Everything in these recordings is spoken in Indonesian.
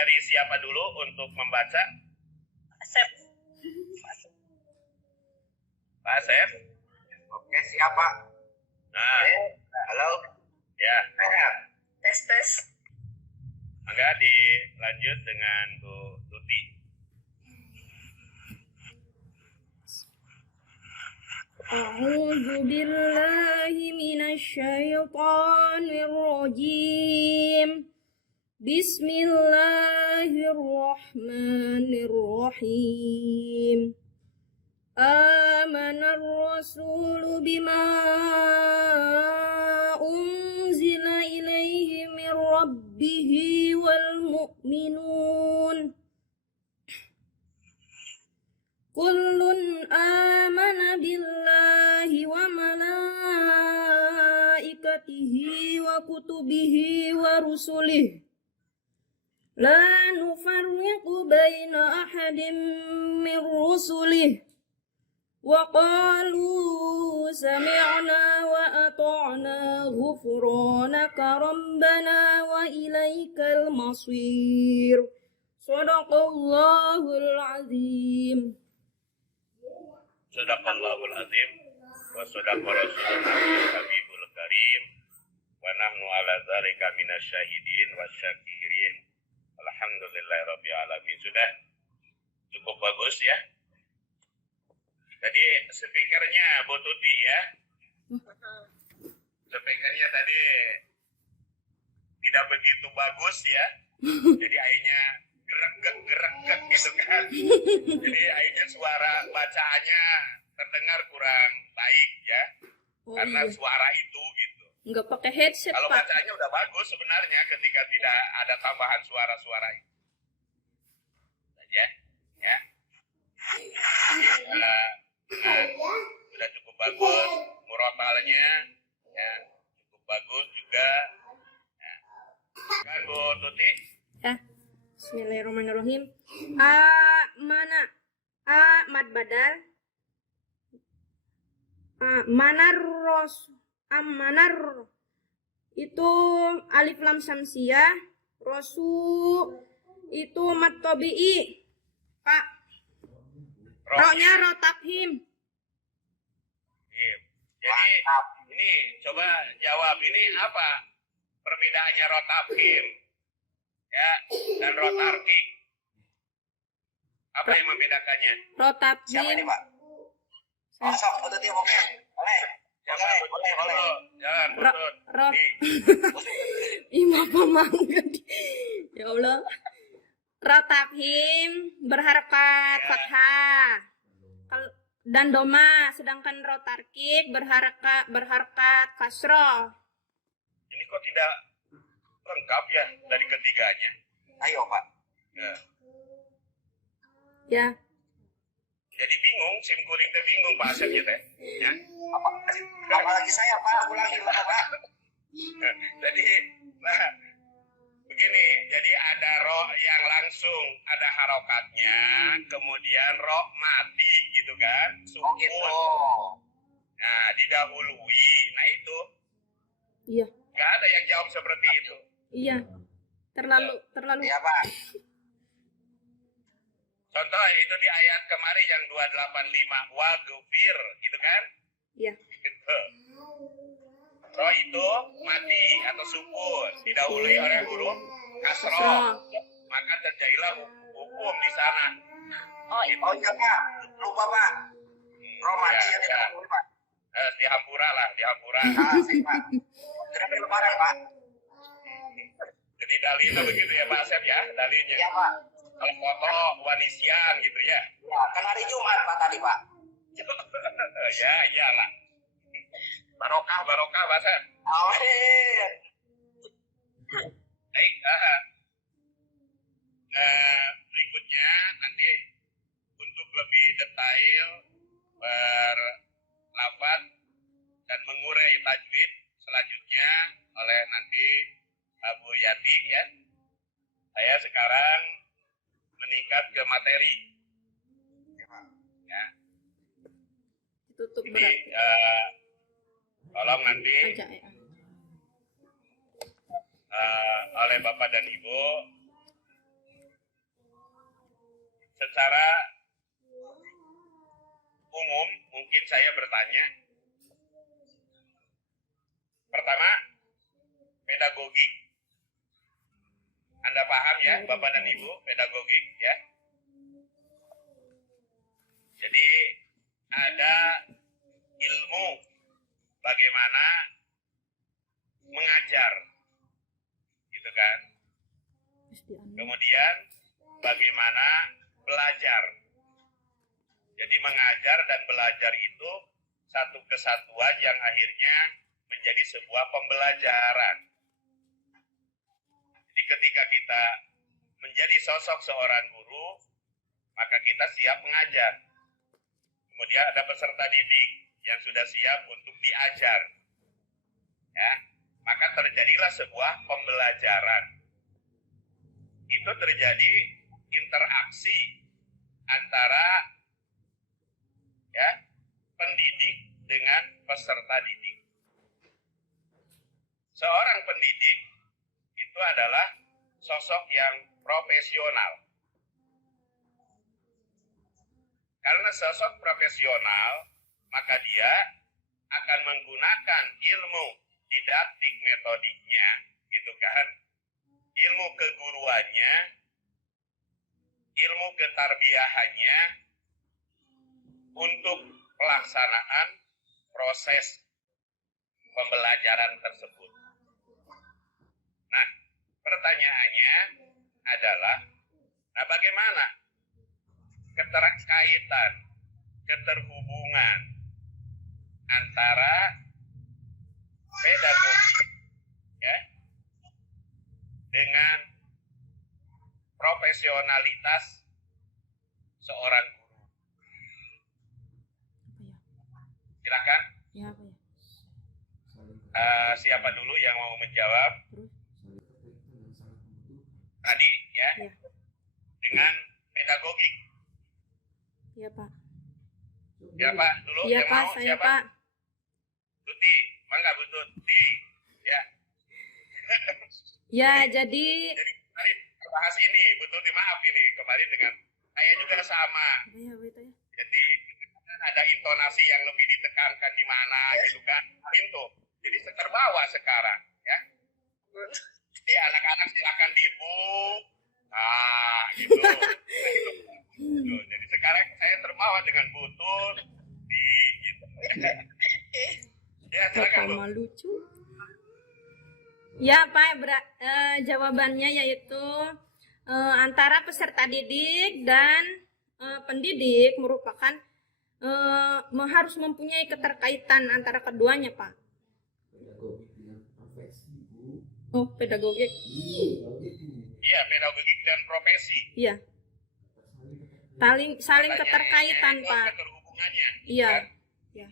dari siapa dulu untuk membaca? Asep. Pak Asep? Oke, siapa? Nah, Halo? ya. Tes. Mangga dilanjut dengan Bu Tuti. A'udzu billahi minasy syaithanir rajim. Bismillahirrahmanirrahim. Amanar rasulu bima unzila ilaihi min rabbihi wal mu'minun. Kullun amana billahi wa malaikatihi wa kutubihi wa rusulihi la nufarriqu baina ahadin min rusulihi wa qalu sami'na wa ata'na ghufranaka rabbana wa ilaikal masir. Shadaqallahul azim. Sadaqallahul azim wa sadaqa rasulul habibul karim wa nahnu ala dzalika minasyahidin wasyakirin. Alhamdulillahirabbil alamin. Sudah cukup bagus ya. Tadi speakernya Bu Tuti ya. Speakernya tadi tidak begitu bagus ya. Jadi akhirnya gerak gitu kan. Jadi akhirnya suara bacaannya terdengar kurang baik ya. Karena suara itu gitu. Nggak pakai headset, Kalau Pak. bacaannya udah bagus sebenarnya ketika tidak ada tambahan suara-suara itu. Saja ya. Sudah cukup bagus murotalnya ya, cukup bagus juga ya. Kan Bu Tuti? Ya. Bismillahirrahmanirrahim. Mana? Mad badal. Manar itu alif lam samsiyah. Rosu itu mad tabi'i. Pak. Roknya ro tafhim. Jadi ini coba jawab, ini apa perbedaannya rotafhim ya dan rotarkik? Apa yang membedakannya? Ro Siapa ini, tafhim. Pak? Oh, sok, Bu Tuti, oke. Boleh. Boleh. Jangan Ro putut. ro. Imam mangga. Ya Allah. Ro tafhim berharakat fathah. Dan doma, sedangkan ro tarkik berharakat kasroh. Ini kok tidak lengkap ya dari ketiganya? Ayo, Pak. Ya. Ya. Jadi bingung, sim kuning teh bingung Pak Asep ya teh. Ya. Apalagi saya, Pak. Ulangi, Pak. Jadi, nah, begini, jadi ada roh yang langsung ada harokatnya, kemudian roh mati gitu kan, Oh, gitu. Nah, didahului, nah itu, Iya. nggak ada yang jawab seperti itu. Iya. Terlalu Iya, Pak. Contoh itu di ayat kemarin yang 285, wagfir, gitu kan? Iya. Gitu. Roh itu mati atau sukun, didahului oleh huruf kasroh, maka terjadilah hukum di sana. Oh, iya, Pak. Lupa, Pak. Roh mati ya, tidak boleh, Pak. Dihampura lah, dihampura. Kasih, Pak. Jadi lebaran, Pak. Jadi dalilnya begitu ya Pak Asep ya, dalilnya. Iya, Pak. Kalau foto wanisian gitu ya. Ya, kan hari Jumat, Pak, tadi, Pak. Ya, iyalah. Barokah Pak Asep. Amin. Baik, berikutnya nanti untuk lebih detail berlafaz dan mengurai tajwid selanjutnya oleh nanti Abu Yati ya. Saya sekarang meningkat ke materi. Ya. Tutup Ini berat. tolong nanti Aja ya. oleh Bapak dan Ibu secara umum mungkin saya bertanya. Pertama, pedagogik. Anda paham ya, Bapak dan Ibu, pedagogik ya. Jadi ada ilmu bagaimana mengajar, gitu kan. Kemudian bagaimana belajar. Jadi mengajar dan belajar itu satu kesatuan yang akhirnya menjadi sebuah pembelajaran. Jadi ketika kita menjadi sosok seorang guru, maka kita siap mengajar. Kemudian ada peserta didik yang sudah siap untuk diajar. Ya, maka terjadilah sebuah pembelajaran. Itu terjadi interaksi antara ya pendidik dengan peserta didik. Seorang pendidik itu adalah sosok yang profesional. Karena sosok profesional, maka dia akan menggunakan ilmu didaktik metodiknya, gitu kan, ilmu keguruannya, ilmu ketarbiahannya untuk pelaksanaan proses pembelajaran tersebut. Nah, pertanyaannya adalah, nah bagaimana keterkaitan, keterhubungan antara pedagogi ya dengan profesionalitas seorang guru. Silakan. Ya, apa ya? Siapa dulu yang mau menjawab? Tadi ya, Ya. dengan pedagogik. Iya, Pak. Ya Pak, dulu Iya, yang Pak, mau saya, siapa? Pak. Tuti, mangga Bu Tuti. Ya. Ya, jadi Jadi kemarin bahas ini, Bu Tuti maaf ini kemarin dengan saya juga sama. ya, itu ya. Jadi ada intonasi yang lebih ditekankan di mana gitu kan. Itu. Jadi terbawa sekarang ya. Jadi anak-anak silakan dibu. Ah, gitu. Nah, itu. Tuh, jadi sekarang saya terbawa dengan butut di gitu. Ya, silakan Bu. Pertama lucu. Ya, Pak, jawabannya yaitu antara peserta didik dan pendidik merupakan harus mempunyai keterkaitan antara keduanya, Pak. Oh, pedagogik. Iya, pedagogik dan profesi. Iya. Saling keterkaitan, Pertanyaannya itu Pak. keterhubungannya. Iya. Kan? Ya.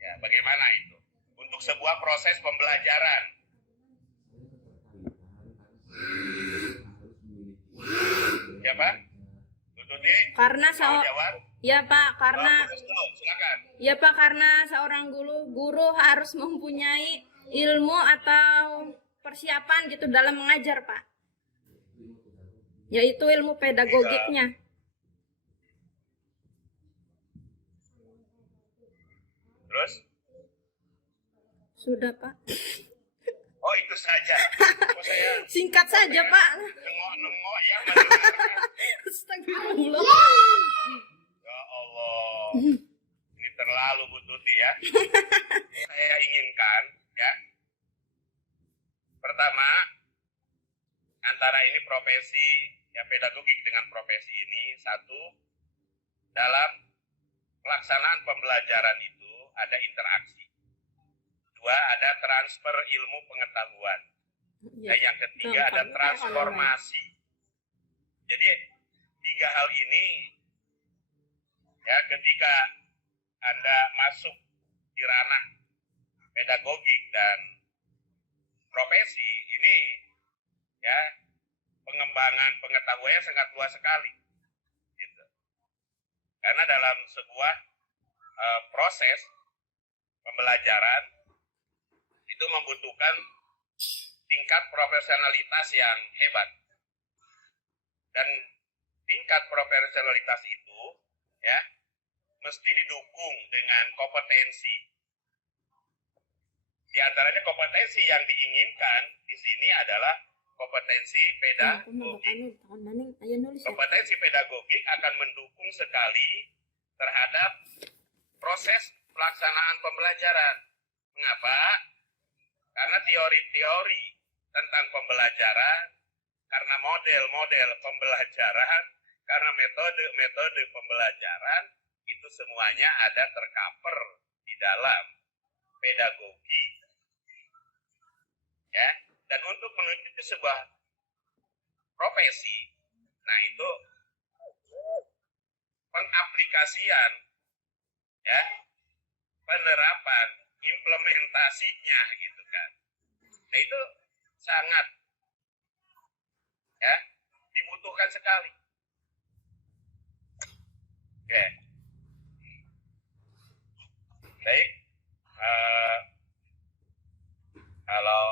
Ya, bagaimana itu? Untuk sebuah proses pembelajaran. Ya, Pak? Bu Tuti, Karena mau jawab? ya, Pak, karena Bu Restu, silakan. ya, Pak, karena seorang guru harus mempunyai ilmu atau persiapan gitu dalam mengajar, Pak. Yaitu ilmu pedagogiknya. Terus? Sudah, Pak. Oh, itu saja. Oh, saya Singkat saja, Pak. nengok ya mendengarkan. Astagfirullah. Ya Allah. Ini terlalu Bu Tuti ya. Saya inginkan ya. Pertama, antara ini profesi ya pedagogik dengan profesi ini satu, dalam pelaksanaan pembelajaran itu ada interaksi. Dua, ada transfer ilmu pengetahuan. Dan yang ketiga ada transformasi. Jadi tiga hal ini ya ketika Anda masuk di ranah pedagogik dan profesi ini ya pengembangan pengetahuannya sangat luas sekali. Gitu. Karena dalam sebuah proses pembelajaran itu membutuhkan tingkat profesionalitas yang hebat. Dan tingkat profesionalitas itu ya mesti didukung dengan kompetensi. Di antaranya kompetensi yang diinginkan di sini adalah kompetensi pedagogik. Kompetensi pedagogik akan mendukung sekali terhadap proses pelaksanaan pembelajaran. Mengapa? Karena teori-teori tentang pembelajaran, karena model-model pembelajaran, karena metode-metode pembelajaran, itu semuanya ada tercover di dalam pedagogi. Ya, dan untuk menuju sebuah profesi, nah itu pengaplikasian, ya, penerapan, implementasinya gitu kan. Nah itu sangat ya dibutuhkan sekali. Oke. Baik. Kalau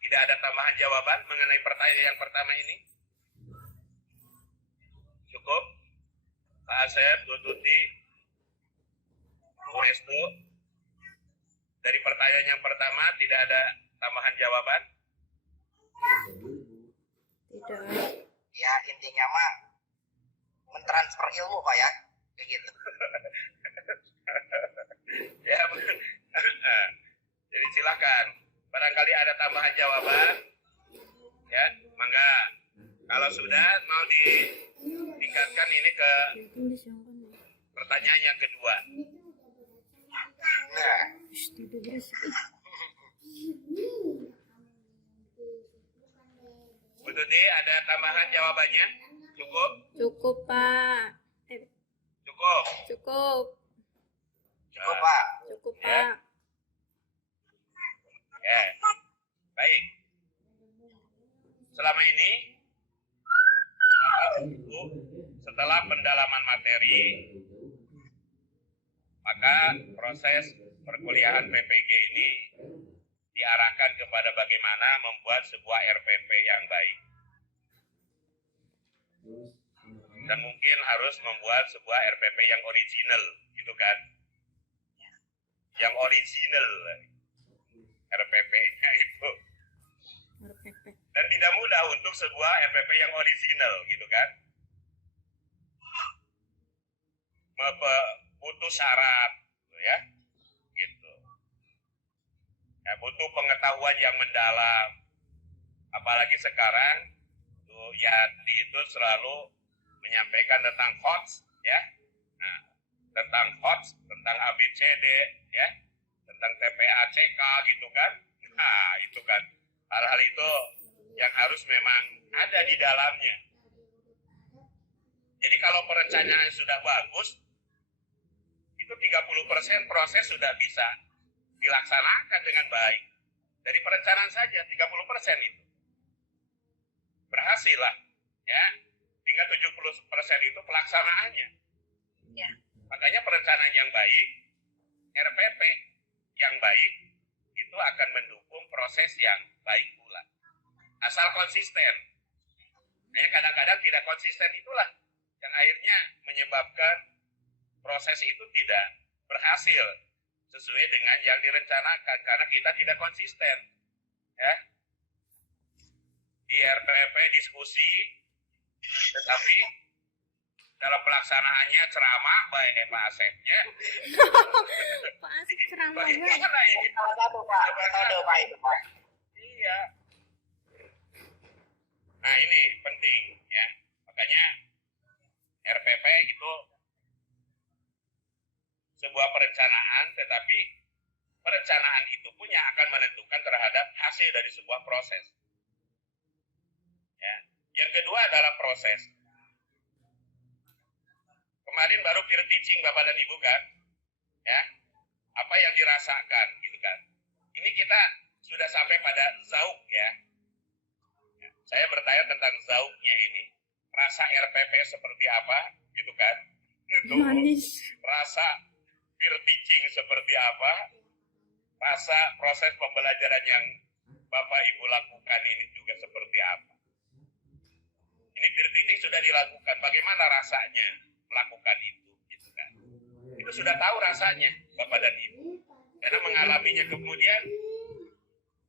tidak ada tambahan jawaban mengenai pertanyaan yang pertama ini, cukup. Pak Asep, Bu Tuti, Bu Restu, dari pertanyaan yang pertama tidak ada tambahan jawaban? Tidak. Ya intinya mah mentransfer ilmu Pak ya, kayak gitu. Ya, jadi silakan. Barangkali ada tambahan jawaban, ya, mangga. Kalau sudah mau ditingkatkan ini ke pertanyaan yang kedua. Nah, Bu Tuti, ada tambahan jawabannya? Cukup? Cukup, Pak. Cukup. Cukup. cukup Pak. Cukup, Ya. Pak. Ya, baik. Selama ini, Bapak Ibu, setelah pendalaman materi, maka proses perkuliahan PPG ini diarahkan kepada bagaimana membuat sebuah RPP yang baik. Dan mungkin harus membuat sebuah RPP yang original, gitu kan? Yang original RPP-nya itu. RPP. Dan tidak mudah untuk sebuah RPP yang original, gitu kan? Butuh syarat, ya, gitu. Ya, butuh pengetahuan yang mendalam. Apalagi sekarang, tuh Yati itu selalu menyampaikan tentang HOTS, ya. Nah, tentang HOTS, tentang ABCD, ya, tentang TPACK, gitu kan. Nah, itu kan hal-hal itu yang harus memang ada di dalamnya. Jadi kalau perencanaan sudah bagus, itu 30% proses sudah bisa dilaksanakan dengan baik. Dari perencanaan saja 30% itu berhasil lah, ya. Tinggal 70% itu pelaksanaannya. Ya. Makanya perencanaan yang baik, RPP yang baik itu akan mendukung proses yang baik pula. Asal konsisten. Nah, kadang-kadang tidak konsisten itulah yang akhirnya menyebabkan proses itu tidak berhasil sesuai dengan yang direncanakan karena kita tidak konsisten, ya. Di RPP diskusi, tetapi dalam pelaksanaannya ceramah baik Pak Asepnya. Pak Asep ceramah banget. Bagaimana ini? Salah satu Pak, metode Pak itu Pak. Iya. Nah ini penting, ya. Makanya RPP itu sebuah perencanaan, tetapi perencanaan itu pun yang akan menentukan terhadap hasil dari sebuah proses. Ya. Yang kedua adalah proses. Kemarin baru peer teaching Bapak dan Ibu kan, ya. Apa yang dirasakan, gitu kan. Ini kita sudah sampai pada zauk, ya. Saya bertanya tentang zauknya ini. Rasa RPP seperti apa, gitu kan. Itu. Manis. Rasa peer teaching seperti apa, rasa proses pembelajaran yang Bapak Ibu lakukan ini juga seperti apa. Ini peer teaching sudah dilakukan, bagaimana rasanya melakukan itu, gitu kan? Itu sudah tahu rasanya Bapak dan Ibu, karena mengalaminya. Kemudian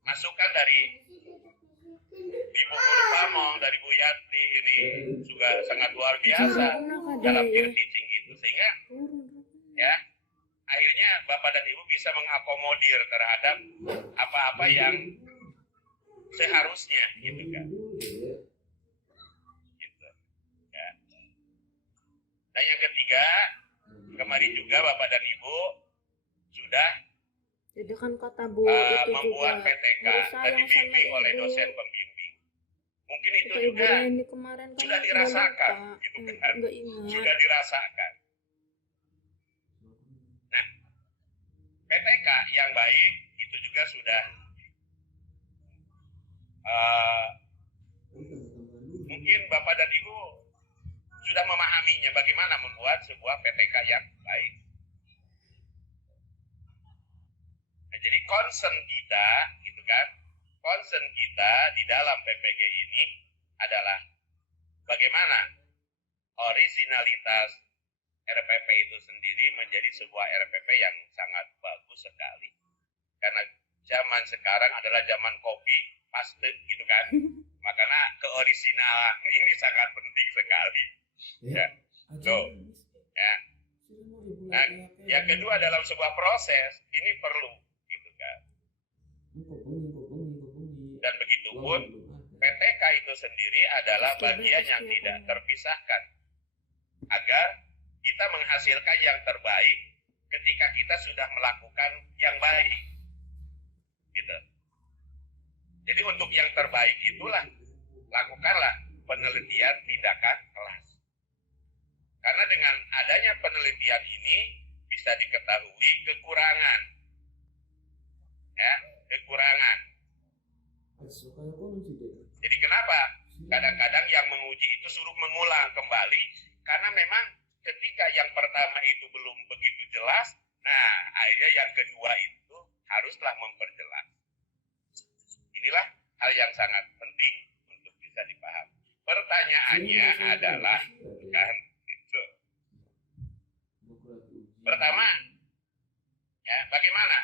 masukan dari Ibu Purpamong, dari Bu Yati ini juga sangat luar biasa dalam peer teaching itu, sehingga ya akhirnya Bapak dan Ibu bisa mengakomodir terhadap apa-apa yang seharusnya, gitu kan? Gitu. Ya. Dan yang ketiga, kemarin juga Bapak dan Ibu sudah Jadi kan kata Bu itu membuat juga PTK harus dan sayang sama dibimbing oleh ibu. dosen pembimbing. Mungkin itu Kata Ibu juga Reni kemarin kan sudah nggak dirasakan, lupa. gitu kan? Nggak ingat. Sudah dirasakan. Nah, PTK yang baik itu juga sudah mungkin Bapak dan Ibu sudah memahaminya bagaimana membuat sebuah PTK yang baik. Nah, jadi concern kita, gitu kan? Concern kita di dalam PPG ini adalah bagaimana originalitas RPP itu sendiri menjadi sebuah RPP yang sangat bagus sekali. Karena zaman sekarang adalah zaman copy paste, gitu kan? Makanya keoriginalan ini sangat penting sekali. Ya, so, ya. Nah, yang kedua dalam sebuah proses ini perlu, gitu kan? Dan begitu pun PTK itu sendiri adalah bagian yang tidak terpisahkan agar kita menghasilkan yang terbaik ketika kita sudah melakukan yang baik, gitu. Jadi untuk yang terbaik itulah lakukanlah penelitian tindakan kelas. Karena dengan adanya penelitian ini bisa diketahui kekurangan, ya, kekurangan. Jadi kenapa kadang-kadang yang menguji itu suruh mengulang kembali? Karena memang ketika yang pertama itu belum begitu jelas, nah akhirnya yang kedua itu haruslah memperjelas. Inilah hal yang sangat penting untuk bisa dipahami. Pertanyaannya adalah, kan, itu. Pertama, ya, bagaimana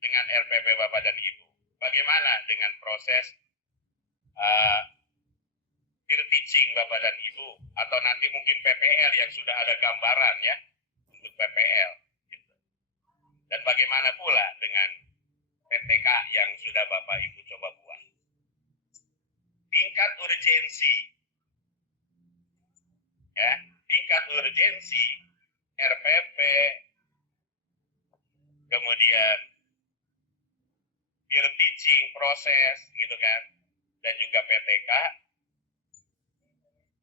dengan RPP Bapak dan Ibu? Bagaimana dengan proses peer teaching Bapak dan Ibu? Atau nanti mungkin PPL yang sudah ada gambaran ya untuk PPL. Gitu. Dan bagaimana pula dengan PTK yang sudah Bapak Ibu coba buat? Tingkat urgensi, ya, tingkat urgensi RPP, kemudian peer teaching proses, gitu kan, dan juga PTK.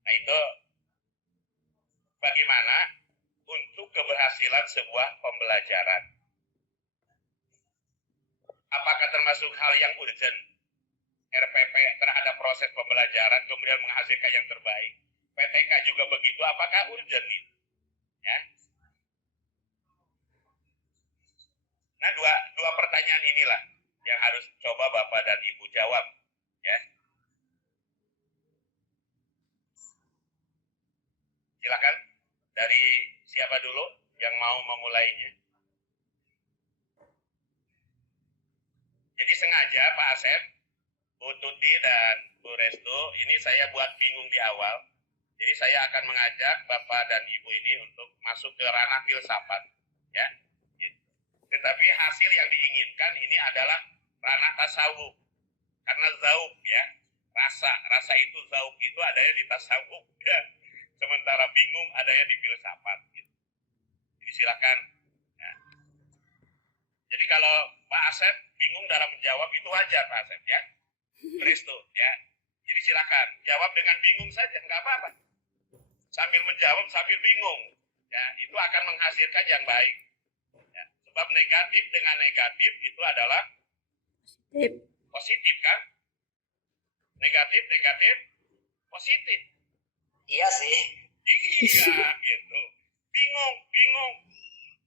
Nah itu bagaimana untuk keberhasilan sebuah pembelajaran? Apakah termasuk hal yang urgent? RPP terhadap proses pembelajaran kemudian menghasilkan yang terbaik. PTK juga begitu, apakah urgent nih? Ya. Nah, dua pertanyaan inilah yang harus coba Bapak dan Ibu jawab, ya. Silakan dari siapa dulu yang mau memulainya? Jadi sengaja Pak Asep, Bu Tuti dan Bu Restu, ini saya buat bingung di awal. Jadi saya akan mengajak Bapak dan Ibu ini untuk masuk ke ranah filsafat, ya. Tetapi hasil yang diinginkan ini adalah ranah tasawuf. Karena zauk, ya, rasa itu zauk itu adanya di tasawuf, ya. Sementara bingung adanya di filsafat. Gitu. Jadi silakan. Ya. Jadi kalau Pak Asep bingung dalam menjawab itu wajar Pak Asep, ya. Restu, ya. Jadi silakan jawab dengan bingung saja, nggak apa-apa. Sambil menjawab sambil bingung, ya, itu akan menghasilkan yang baik. Ya. Sebab negatif dengan negatif itu adalah positif, kan? Negatif positif. Iya sih. Iya, gitu. Bingung,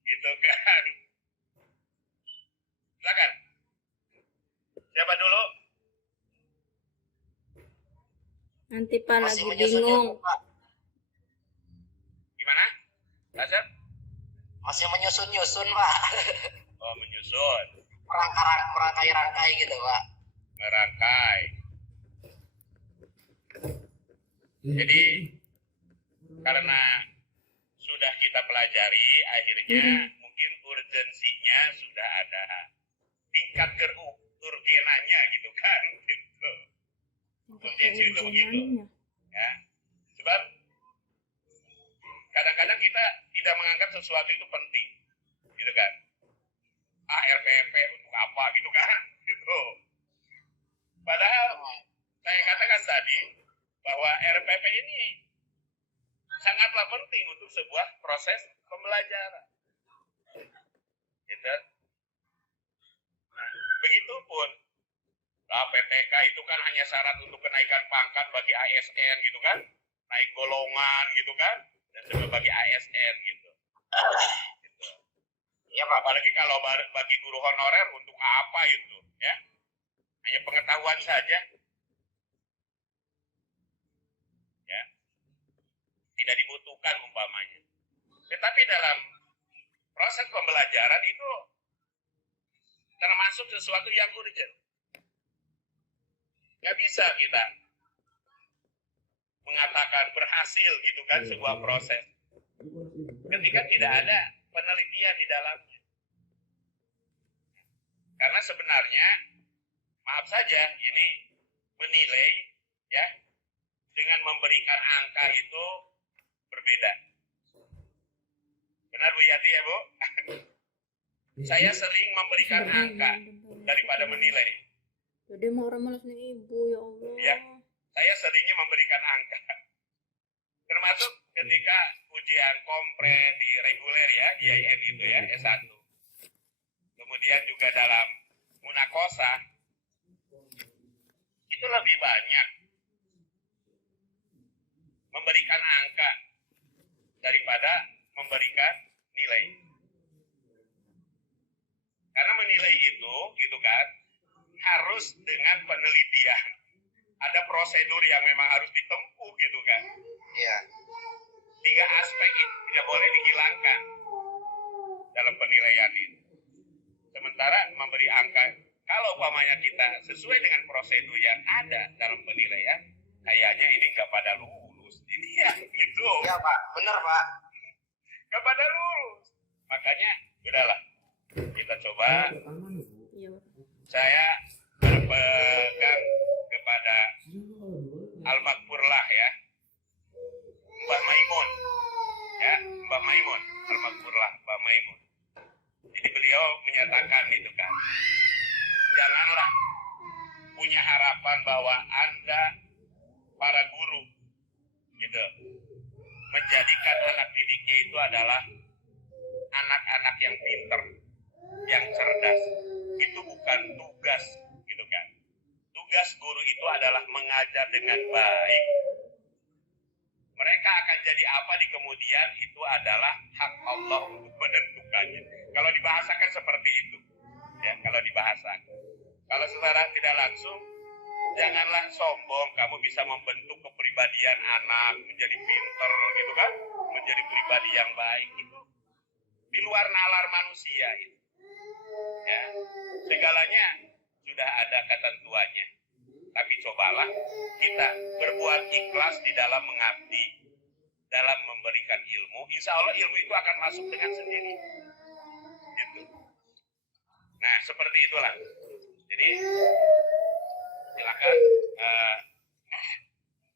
gitu kan. Silakan. Siapa dulu? Nanti Pak Masih lagi menyusun bingung. ya, Pak. Masih menyusun-nyusun, Pak. Oh, menyusun, Merangkai-rangkai gitu, Pak. merangkai. Jadi karena sudah kita pelajari, akhirnya mungkin urgensinya sudah ada, tingkat urgenannya gitu kan, gitu. Urgensi itu begitu, ya. Sebab kadang-kadang kita tidak menganggap sesuatu itu penting, gitu kan. RPP untuk apa gitu kan, gitu. Padahal saya katakan tadi bahwa RPP ini sangatlah penting untuk sebuah proses pembelajaran. Gitu. Nah, begitupun PTK itu kan hanya syarat untuk kenaikan pangkat bagi ASN gitu kan, naik golongan gitu kan, dan juga bagi ASN gitu. Gitu. Iya, Pak. Apalagi kalau bagi guru honorer untuk apa itu, ya? Hanya pengetahuan saja. Ya. Tidak dibutuhkan umpamanya. Tetapi dalam proses pembelajaran itu termasuk sesuatu yang urgent. Nggak bisa kita mengatakan berhasil gitu kan sebuah proses ketika tidak ada penelitian di dalamnya. Karena sebenarnya, maaf saja, ini menilai ya dengan memberikan angka itu berbeda. Benar Bu Yati ya Bu? Saya sering memberikan angka daripada menilai. Jadi mau orang malas nih ibu, ya Allah. Ya, saya seringnya memberikan angka. Termasuk ketika ujian kompre di reguler ya, di IAIN itu ya, S1. Kemudian juga dalam munakosa, itu lebih banyak memberikan angka daripada memberikan nilai. Karena menilai itu, gitu kan, harus dengan penelitian. Ada prosedur yang memang harus ditempuh, gitu kan. Iya. 3 aspek itu tidak boleh dihilangkan dalam penilaian ini. Sementara memberi angka, kalau umpamanya kita sesuai dengan prosedur yang ada dalam penilaian, kayaknya ini nggak pada lulus. Ini ya, gitu. Iya, Pak. Benar, Pak. Nggak pada lulus. Makanya, udahlah. Kita coba. Iya. Saya berpegang kepada Al-Makfurlah ya. Mbak Maimun. Ya, Mbak Maimun. Al-Makfurlah, Mbak Maimun. Jadi beliau menyatakan itu kan, janganlah punya harapan bahwa Anda para guru gitu menjadikan anak didiknya itu adalah anak-anak yang pinter, yang cerdas. Itu bukan tugas gitu kan. Tugas guru itu adalah mengajar dengan baik. Mereka akan jadi apa di kemudian itu adalah hak Allah untuk menentukannya. Kalau dibahasakan seperti itu, ya kalau dibahasakan. Kalau secara tidak langsung, janganlah sombong kamu bisa membentuk kepribadian anak menjadi pinter gitu kan, menjadi pribadi yang baik itu di luar nalar manusia itu. Ya, segalanya sudah ada ketentuannya. Tapi cobalah kita berbuat ikhlas di dalam mengabdi, dalam memberikan ilmu. Insya Allah ilmu itu akan masuk dengan sendiri. Gitu. Nah, seperti itulah. Jadi, silakan.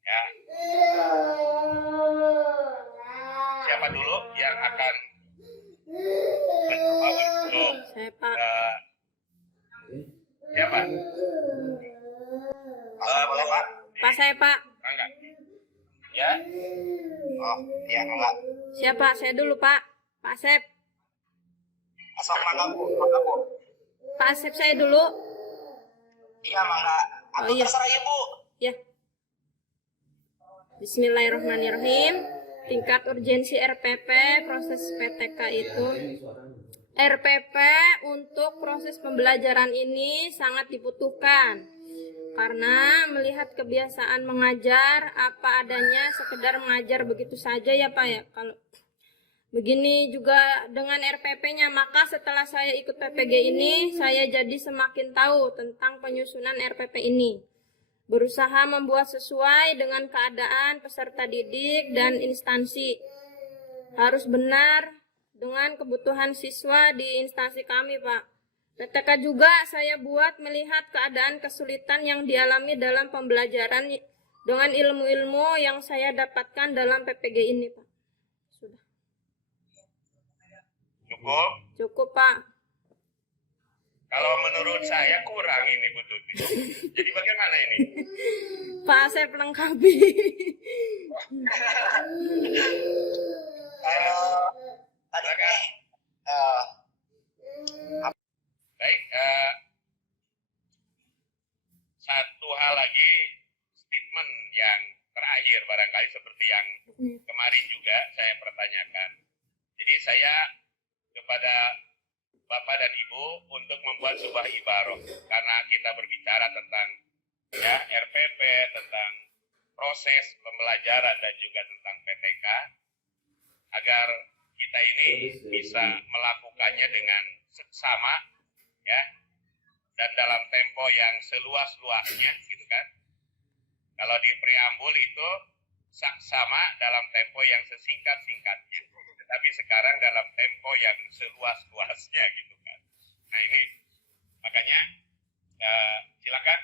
Ya. Siapa dulu yang akan mencoba untuk Saya Pak. siapa? Boleh, Pak? Pak saya Pak. Enggak. Ya. Oh, iya, enggak. Siapa? Saya dulu Pak. Pak Asep. Asal mangga, Bu. Mangga, Bu. Pak Asep saya dulu. Iya, mangga. Atau Oh, iya. terserah Ibu. Ya. Bismillahirrahmanirrahim. Tingkat urgensi RPP proses PTK itu. RPP untuk proses pembelajaran ini sangat dibutuhkan karena melihat kebiasaan mengajar apa adanya, sekedar mengajar begitu saja ya Pak ya. Kalau Begini juga dengan RPP-nya, maka setelah saya ikut PPG ini, saya jadi semakin tahu tentang penyusunan RPP ini. Berusaha membuat sesuai dengan keadaan peserta didik dan instansi. Harus benar dengan kebutuhan siswa di instansi kami, Pak. PTK juga saya buat melihat keadaan kesulitan yang dialami dalam pembelajaran dengan ilmu-ilmu yang saya dapatkan dalam PPG ini, Pak. Sudah. Cukup? Cukup, Pak. Kalau menurut saya kurang ini Bu Tuti. Jadi bagaimana ini? Pak, saya pelengkapi. Tadi Silakan. Baik, satu hal lagi, statement yang terakhir barangkali seperti yang kemarin juga saya pertanyakan. Jadi saya kepada Bapak dan Ibu untuk membuat sebuah ibaroh, karena kita berbicara tentang ya RPP, tentang proses pembelajaran dan juga tentang PTK, agar kita ini bisa melakukannya dengan seksama ya, dan dalam tempo yang seluas-luasnya gitu kan. Kalau di preambul itu saksama dalam tempo yang sesingkat-singkatnya, tetapi sekarang dalam tempo yang seluas-luasnya gitu kan. Nah ini makanya silakan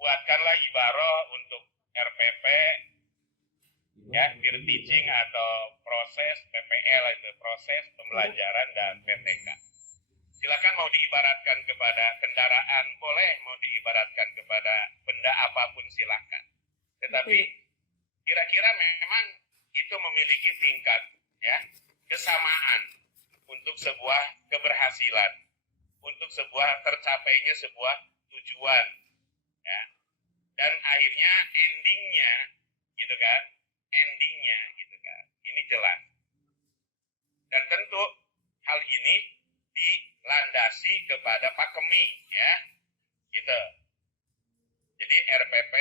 buatkanlah ibaroh untuk RPP ya, peer teaching atau proses PPL, itu proses pembelajaran dan PTK. Silakan mau diibaratkan kepada kendaraan boleh, mau diibaratkan kepada benda apapun silakan. Tetapi kira-kira memang itu memiliki tingkat ya kesamaan untuk sebuah keberhasilan, untuk sebuah tercapainya sebuah tujuan ya. Dan akhirnya endingnya gitu kan, ini jelas. Dan tentu hal ini dilandasi kepada pakemi ya, gitu. Jadi RPP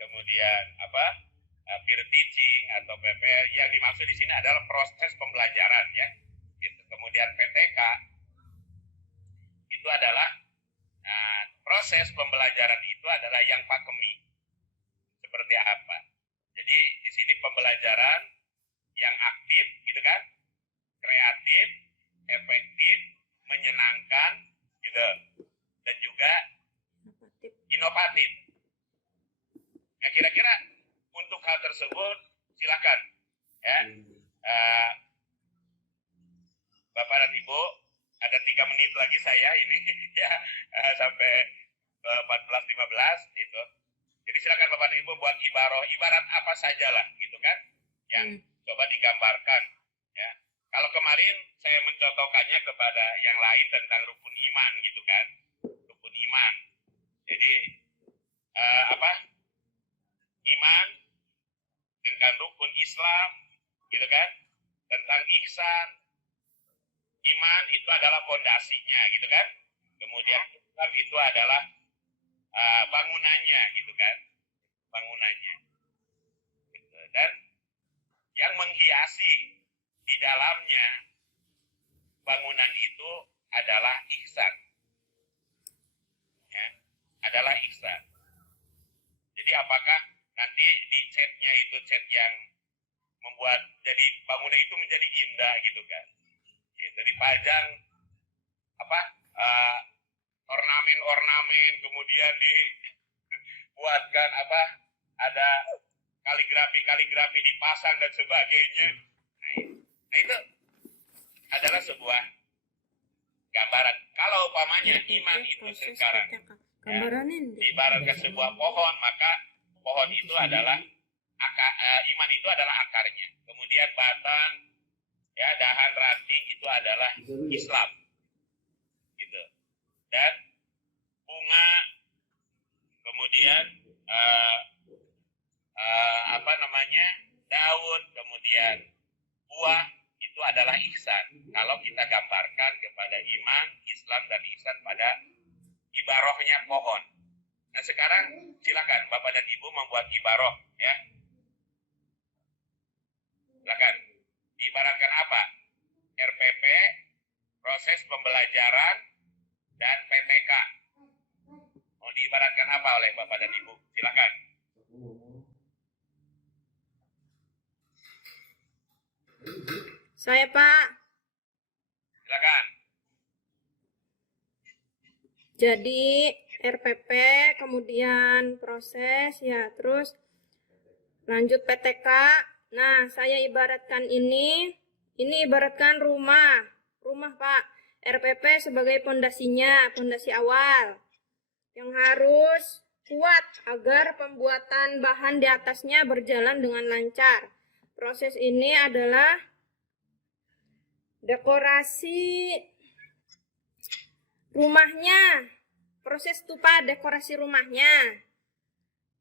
kemudian peer teaching atau PPL yang dimaksud di sini adalah proses pembelajaran ya. Gitu. Kemudian PTK itu adalah proses pembelajaran itu adalah yang pakemi. Seperti apa? Jadi di sini pembelajaran yang aktif gitu kan, kreatif, efektif, menyenangkan gitu, dan juga inovatif. Nah kira-kira untuk hal tersebut silakan ya, Bapak dan Ibu, ada 3 menit lagi saya ini ya, sampai 14.15 itu. Jadi silakan Bapak dan Ibu buat ibarat apa sajalah gitu kan, yang coba digambarkan ya. Kalau kemarin saya mencontohkannya kepada yang lain tentang rukun iman gitu kan, rukun iman. Jadi iman dengan rukun Islam gitu kan, tentang ihsan. Iman itu adalah fondasinya gitu kan, kemudian Islam itu adalah bangunannya gitu kan, bangunannya gitu. Dan yang menghiasi di dalamnya bangunan itu adalah ihsan ya, adalah ihsan. Jadi apakah nanti di catnya itu cat yang membuat jadi bangunan itu menjadi indah gitu kan ya, dari pajang ornamen kemudian dibuatkan ada kaligrafi dipasang dan sebagainya. Nah itu adalah sebuah gambaran. Kalau umpamanya iman itu sekarang ibaratkan sebuah pohon, maka pohon itu adalah iman itu adalah akarnya. Kemudian batang, ya dahan ranting itu adalah Islam, gitu. Dan bunga, kemudian daun, kemudian buah itu adalah ihsan. Kalau kita gambarkan kepada iman, Islam dan ihsan pada ibarohnya pohon. Nah sekarang silakan Bapak dan Ibu membuat ibaroh ya. Silakan diibaratkan apa? RPP, proses pembelajaran, dan PPK. Mau diibaratkan apa oleh Bapak dan Ibu? Silakan. Saya Pak. Silakan. Jadi RPP, kemudian proses, ya terus lanjut PTK. Nah, saya ibaratkan ini ibaratkan rumah Pak. RPP sebagai pondasinya, pondasi awal yang harus kuat agar pembuatan bahan di atasnya berjalan dengan lancar. Proses ini adalah dekorasi rumahnya, proses stupa dekorasi rumahnya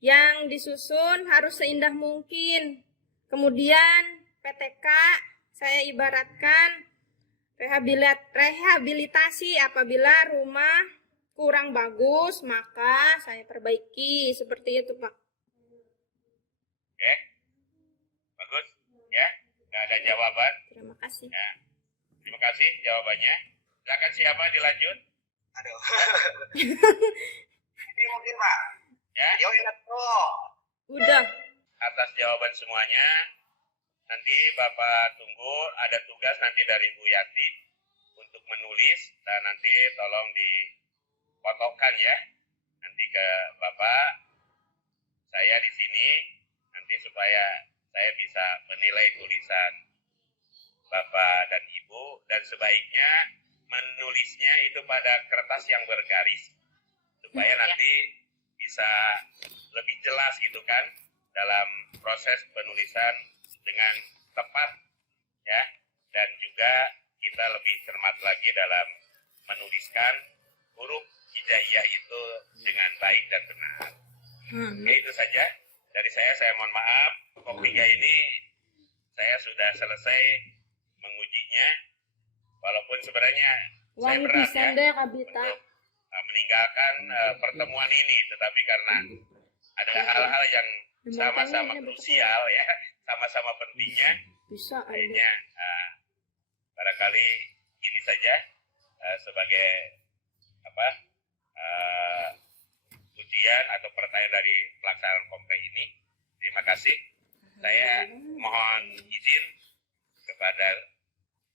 yang disusun harus seindah mungkin. Kemudian PTK saya ibaratkan rehabilitasi apabila rumah kurang bagus maka saya perbaiki, seperti itu Pak. Oke. Bagus. Ya. Nggak ada jawaban. Terima kasih. Ya. Terima kasih jawabannya. Silakan siapa dilanjut? Aduh. Ini mungkin Pak. Ya. Yo ingat tuh. Udah. Atas jawaban semuanya, nanti Bapak tunggu ada tugas nanti dari Bu Yati untuk menulis dan nanti tolong dipotokkan ya. Nanti ke Bapak, saya di sini nanti supaya saya bisa menilai tulisan Bapak dan Ibu, dan sebaiknya menulisnya itu pada kertas yang bergaris supaya nanti bisa lebih jelas gitu kan dalam proses penulisan dengan tepat ya, dan juga kita lebih cermat lagi dalam menuliskan huruf hijaiyah itu dengan baik dan benar. Oke, itu saja dari saya mohon maaf pokok 3 ini saya sudah selesai mengujinya, walaupun sebenarnya saya berat ya untuk meninggalkan pertemuan ini, tetapi karena ada hal-hal yang sama-sama krusial ya, sama-sama pentingnya, akhirnya barangkali ini saja sebagai ujian atau pertanyaan dari pelaksanaan kongres ini. Terima kasih. Saya mohon izin kepada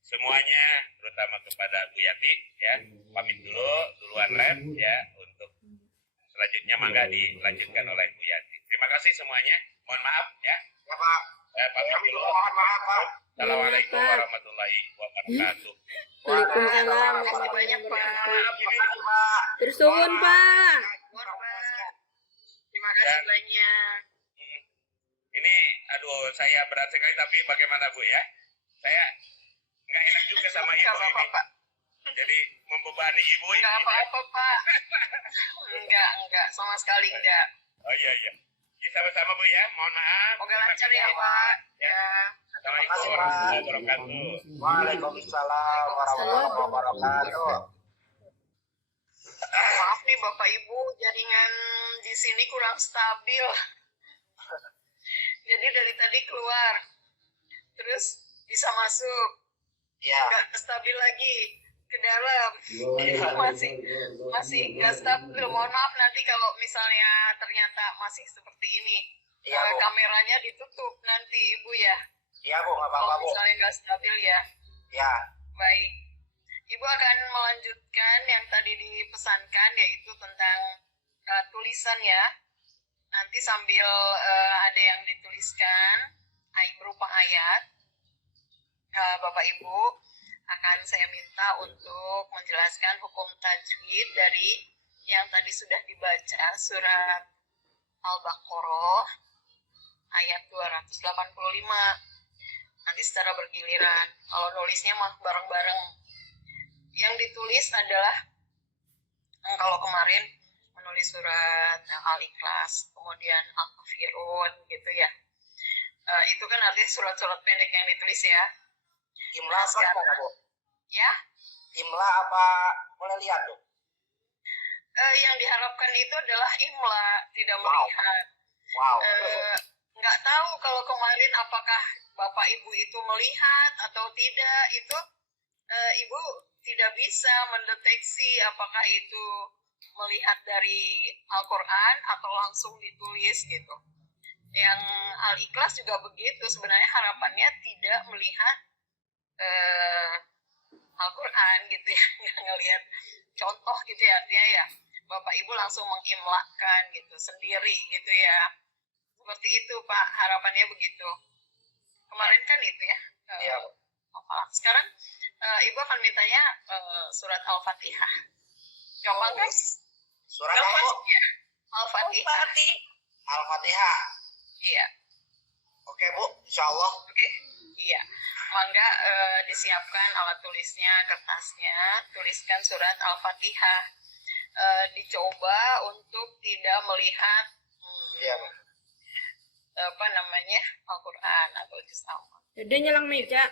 semuanya, terutama kepada Bu Yati ya, pamit duluan lab ya, untuk selanjutnya mangga dilanjutkan oleh Bu Yati. Terima kasih semuanya. Mohon maaf ya. Ya Pak. Pamit Kami dulu. juga mohon maaf Pak. Assalamualaikum warahmatullahi wabarakatuh. Waalaikumsalam Terima kasih warahmatullahi banyak, Pak. wabarakatuh. Terima kasih Pak. Tersuhun Pak. Terima kasih banyak. Ini aduh saya berat sekali, tapi bagaimana Bu ya? Saya nggak enak juga sama Nggak ibu apa-apa, ini. Pak. Jadi membebani ibu ini. Enggak apa-apa, Pak. Enggak, sama sekali enggak. Oh iya. Ya, sama-sama Bu ya. Mohon maaf. Semoga lancar ya, Pak. Ya. Assalamualaikum Terima kasih, Pak. warahmatullahi wabarakatuh. Waalaikumsalam warahmatullahi wabarakatuh. Maaf nih Bapak Ibu, jaringan di sini kurang stabil. Jadi dari tadi keluar, terus bisa masuk, Ya. nggak stabil lagi ke dalam. Masih nggak stabil. Mohon maaf nanti kalau misalnya ternyata masih seperti ini. Iya, Bu. Kameranya ditutup nanti Ibu ya. Iya Bu, nggak apa-apa Kalau Bu. misalnya nggak stabil ya. Ya. Baik. Ibu akan melanjutkan yang tadi dipesankan, yaitu tentang tulisan ya. Nanti sambil ada yang dituliskan berupa ayat, Bapak Ibu akan saya minta untuk menjelaskan hukum tajwid dari yang tadi sudah dibaca, surat Al-Baqarah ayat 285. Nanti secara bergiliran. Kalau nulisnya mah bareng-bareng. Yang ditulis adalah kalau kemarin menulis surat Al-Ikhlas, kemudian Al-Kafirun gitu ya. Itu kan artinya surat-surat pendek yang ditulis ya. Imla apa gimana Bu? Ya, Imla apa boleh lihat tuh? yang diharapkan itu adalah imla, tidak melihat. Wow. Nggak tahu kalau kemarin apakah Bapak Ibu itu melihat atau tidak, itu Ibu tidak bisa mendeteksi apakah itu melihat dari Al-Quran atau langsung ditulis gitu. Yang Al-Ikhlas juga begitu, sebenarnya harapannya tidak melihat Al-Quran gitu ya, nggak ngelihat contoh gitu ya, artinya ya Bapak Ibu langsung mengimlakkan gitu sendiri gitu ya. Seperti itu Pak, harapannya begitu. Kemarin kan itu ya. Iya. Sekarang Ibu akan mintanya surat Al-Fatihah. Gampang kan? Surat apa, Bu? Al-Fatihah. Al-Fatihah. Iya. Oke, Bu. Insyaallah. Oke. Iya. Mangga disiapkan alat tulisnya, kertasnya, tuliskan surat Al-Fatihah. Dicoba untuk tidak melihat Iya, Bu. apa namanya Al-Quran atau juz amma. Jadi nyelang meja.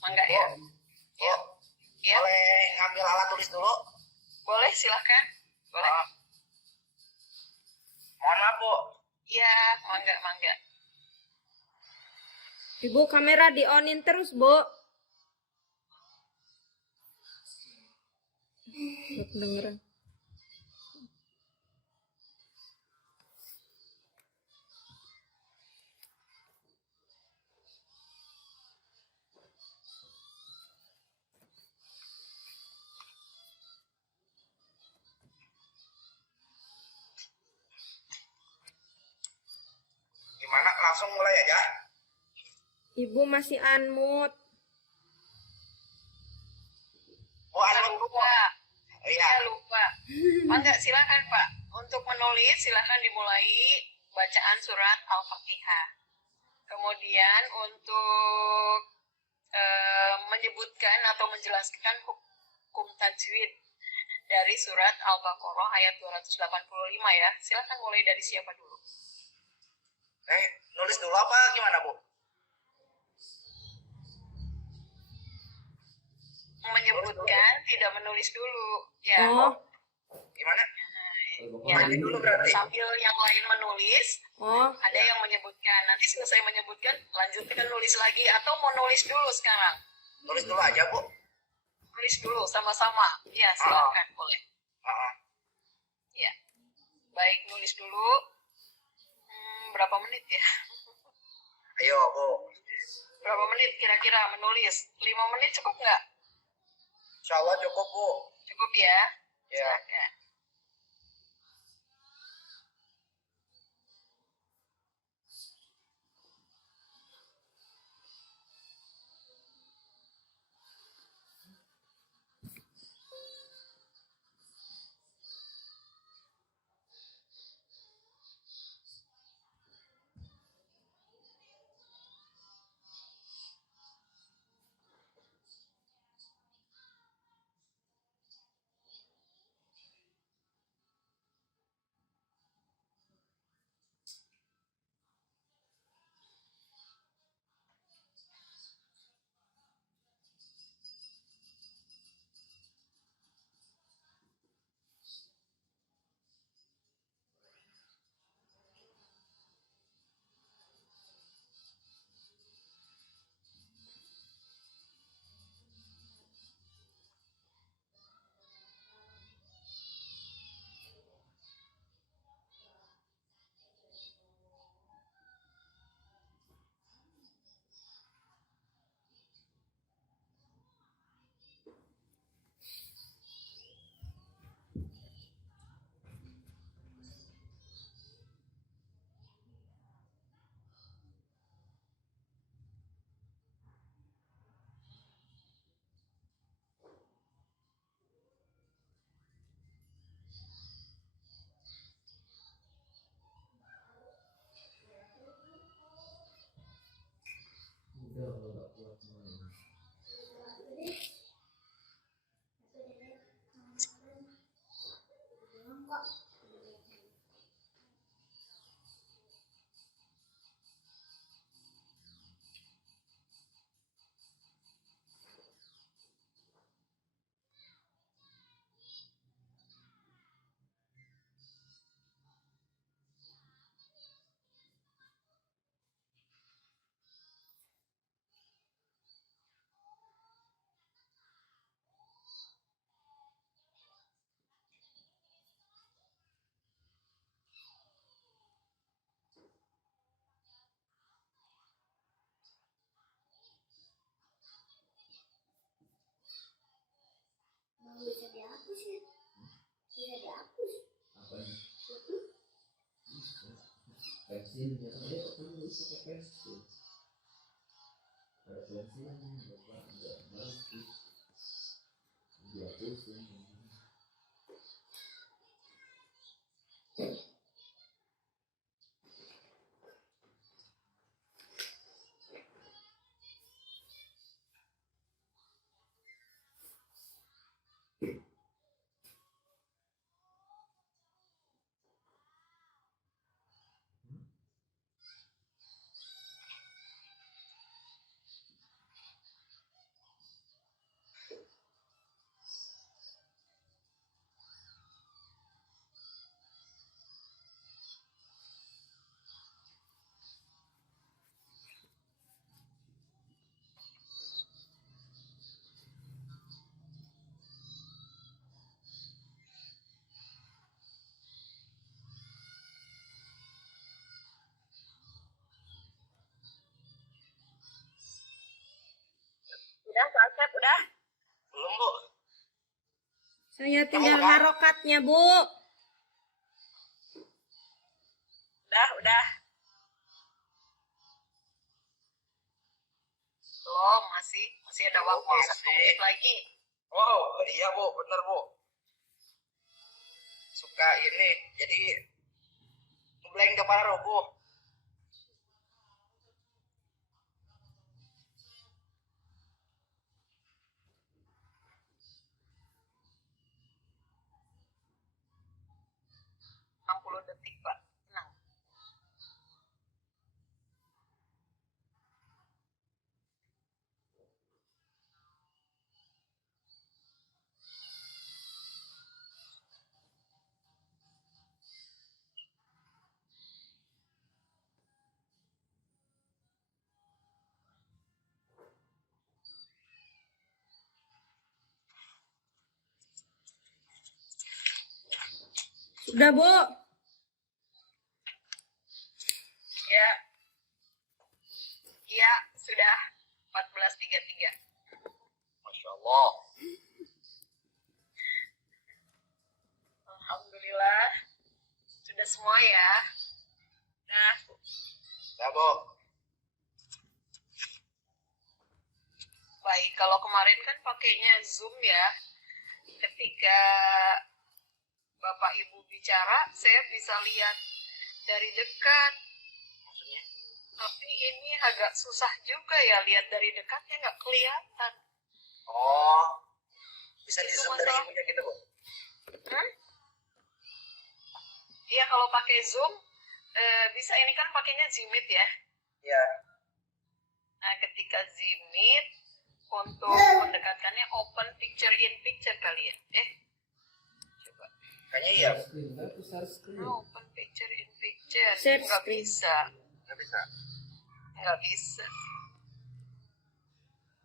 Mangga ya. Bu, Ya. boleh ngambil alat tulis dulu? Boleh, silahkan. Boleh. Mohon maaf, Bu. Iya, mangga. Ibu kamera di onin terus, Bu. Kedengeran. Gimana? Langsung mulai aja? Ibu masih unmute. Bu, anu dulu, Bu. Lupa. Iya. Lupa. Mangga, silakan Pak. Untuk menulis silakan dimulai bacaan surat Al-Fatihah. Kemudian untuk menyebutkan atau menjelaskan hukum tajwid dari surat Al-Baqarah ayat 285 ya. Silakan mulai dari siapa dulu? Nulis dulu apa gimana, Bu? Menyebutkan, tidak menulis dulu. Ya. Oh, Gimana? Ya. Maju dulu berarti. Sambil yang lain menulis, oh, ada yang menyebutkan. Nanti selesai menyebutkan, lanjutkan nulis lagi atau mau nulis dulu sekarang? Nulis dulu aja, Bu. Nulis dulu sama-sama. Ya, silakan, boleh. Heeh. Ya. Baik, nulis dulu. Berapa menit ya? Ayo, Bu. Berapa menit kira-kira menulis? 5 menit cukup nggak? Insyaallah cukup, Bu. Cukup ya? Ya. Silakan. Pensilnya kan dia kan bisa pakai pensil. Ada pensilnya enggak bagus. Dia tuh Udah, Pak Asep, udah? Belum, Bu. Saya tinggal Kamu, Pak? harokatnya, Bu. Udah. Belum, masih ada waktu Masih. 1 menit lagi. Wow, iya, Bu. Bener, Bu. Suka ini, jadi blank kepala, Bu. Detik, Pak. Tenang. Sudah, Bu. Ya. Iya, sudah 14.33. Masya Allah. Alhamdulillah. Sudah semua ya. Nah, Ya, Bu. baik. Kalau kemarin kan pakainya Zoom ya. Ketika Bapak Ibu bicara, saya bisa lihat dari dekat. Maksudnya? Tapi ini agak susah juga ya, lihat dari dekatnya nggak kelihatan. Oh, bisa Itu di-zoom dari masalah. ibunya gitu, Bu? Iya, kalau pakai Zoom, bisa, ini kan pakainya Zmeet ya. Iya. Nah, ketika Zmeet, untuk mendekatkannya open picture in picture kali ya. Coba. Kayaknya iya. Share screen. Open picture in picture. Share Nggak screen. bisa. Nggak bisa. Nggak bisa.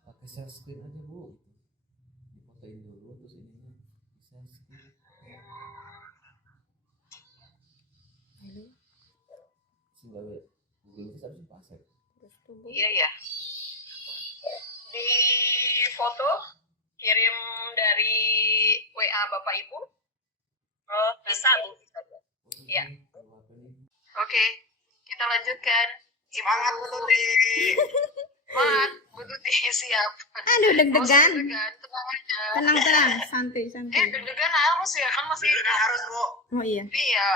Pakai share screen aja, Bu. Difotoin dulu terus ininya di share screen. Sehingga Google itu harus pasang. Terus tuh, Bu. Iya ya. Di foto kirim dari WA Bapak Ibu. Oh, bisa Bu. Iya. Oke, kita lanjutkan. Semangat, Bu Tuti. Semangat, Bu Tuti, siap. Aduh, deg-degan. Deg-degan, tenang aja. Tenang, santuy. Deg-degan harus ya, kan masih. Deg-degan harus, Bu. Oh iya. Iya.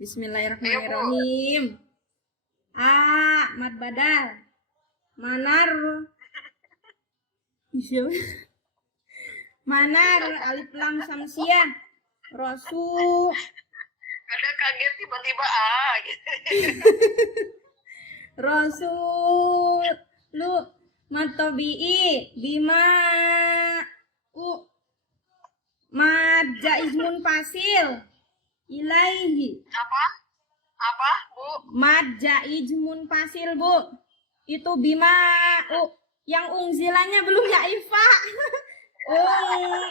Bismillahirrahmanirrahim. Mad badal. Manar. Manar alif lam samsiah. Rasul. Kadang kaget tiba-tiba gitu. Rasul lu matobi'i bima mad jaizmun fasil ilaihi Apa, Bu? mad jaizmun fasil, Bu. Itu bima yang ungzilannya belum ya, Ifa.